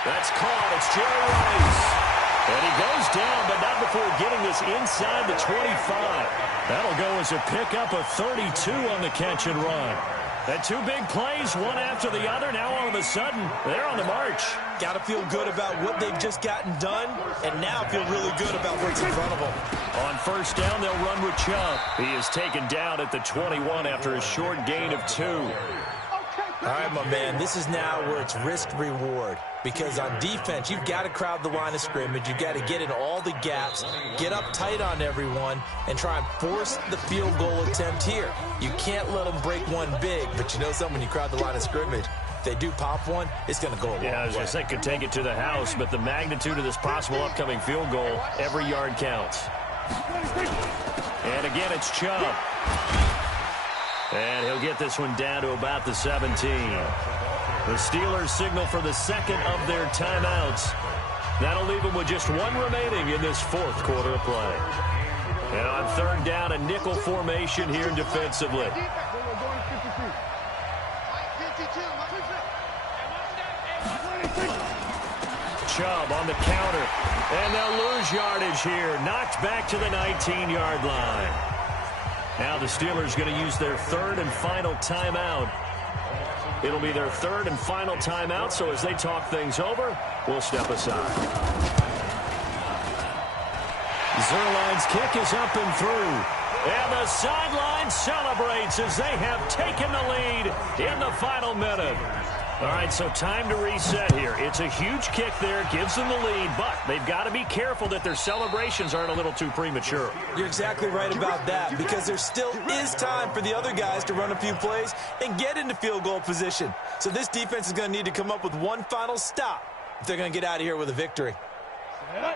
That's caught. It's Jerry Rice. And he goes down, but not before getting this inside the 25. That'll go as a pickup of 32 on the catch and run. And 2 big plays, one after the other. Now all of a sudden, they're on the march. Got to feel good about what they've just gotten done, and now feel really good about what's in front of them. On first down, they'll run with Chubb. He is taken down at the 21 after a short gain of 2. All right, my man, this is now where it's risk-reward. Because on defense, you've got to crowd the line of scrimmage. You've got to get in all the gaps, get up tight on everyone, and try and force the field goal attempt here. You can't let them break one big, but you know something, when you crowd the line of scrimmage, if they do pop one, it's going to go a long way. Yeah, I was going to say, could take it to the house, but the magnitude of this possible upcoming field goal, every yard counts. And again, it's Chubb. And he'll get this one down to about the 17. The Steelers signal for the second of their timeouts. That'll leave them with just one remaining in this 4th quarter of play. And on 3rd down, a nickel formation here defensively. Chubb on the counter. And they'll lose yardage here. Knocked back to the 19-yard line. Now the Steelers going to use their 3rd and final timeout. It'll be their 3rd and final timeout, so as they talk things over, we'll step aside. Zuerlein's kick is up and through. And the sideline celebrates as they have taken the lead in the final minute. All right, so time to reset here. It's a huge kick there, gives them the lead, but they've got to be careful that their celebrations aren't a little too premature. You're exactly right about that, because there still is time for the other guys to run a few plays and get into field goal position. So this defense is going to need to come up with one final stop if they're going to get out of here with a victory.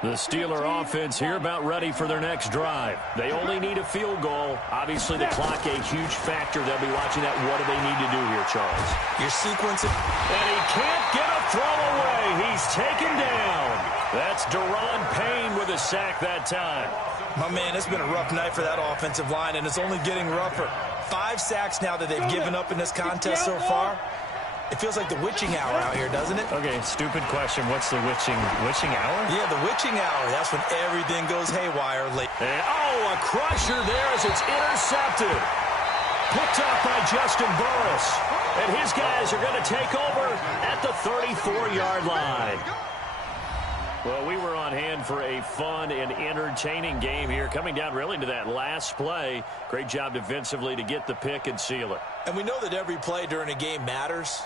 The Steeler offense here about ready for their next drive. They only need a field goal. Obviously, the clock a huge factor. They'll be watching that. What do they need to do here, Charles? Your sequencing. And he can't get a throw away. He's taken down. That's Daron Payne with a sack that time. My man, it's been a rough night for that offensive line, and it's only getting rougher. 5 sacks now that they've given up in this contest so far. It feels like the witching hour out here, doesn't it? Okay, stupid question. What's the witching hour? Yeah, the witching hour. That's when everything goes haywire late. And, oh, a crusher there as it's intercepted. Picked up by Justin Burris. And his guys are going to take over at the 34-yard line. Well, we were on hand for a fun and entertaining game here, coming down really to that last play. Great job defensively to get the pick and seal it. And we know that every play during a game matters.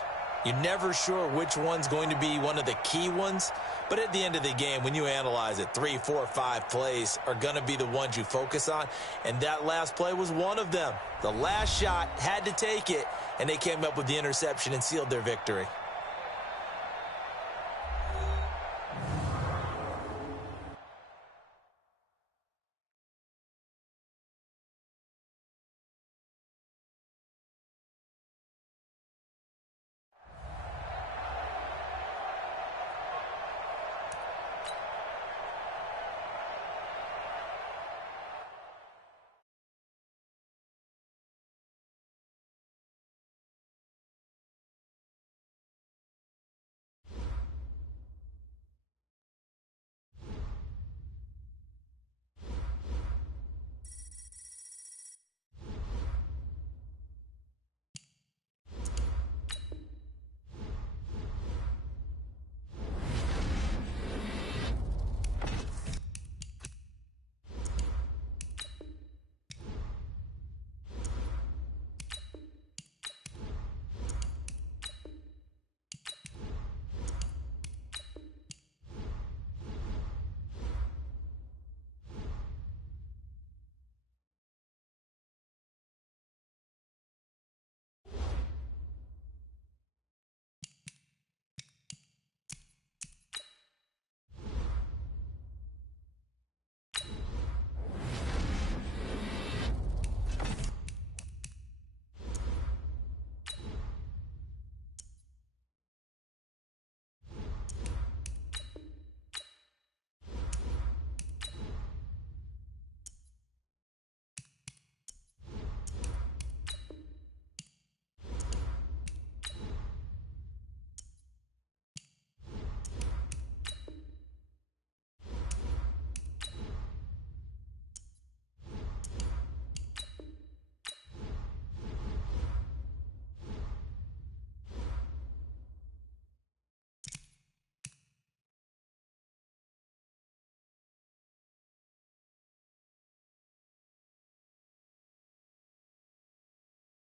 You're never sure which one's going to be one of the key ones. But at the end of the game, when you analyze it, 3, 4, 5 plays are going to be the ones you focus on. And that last play was one of them. The last shot had to take it, and they came up with the interception and sealed their victory.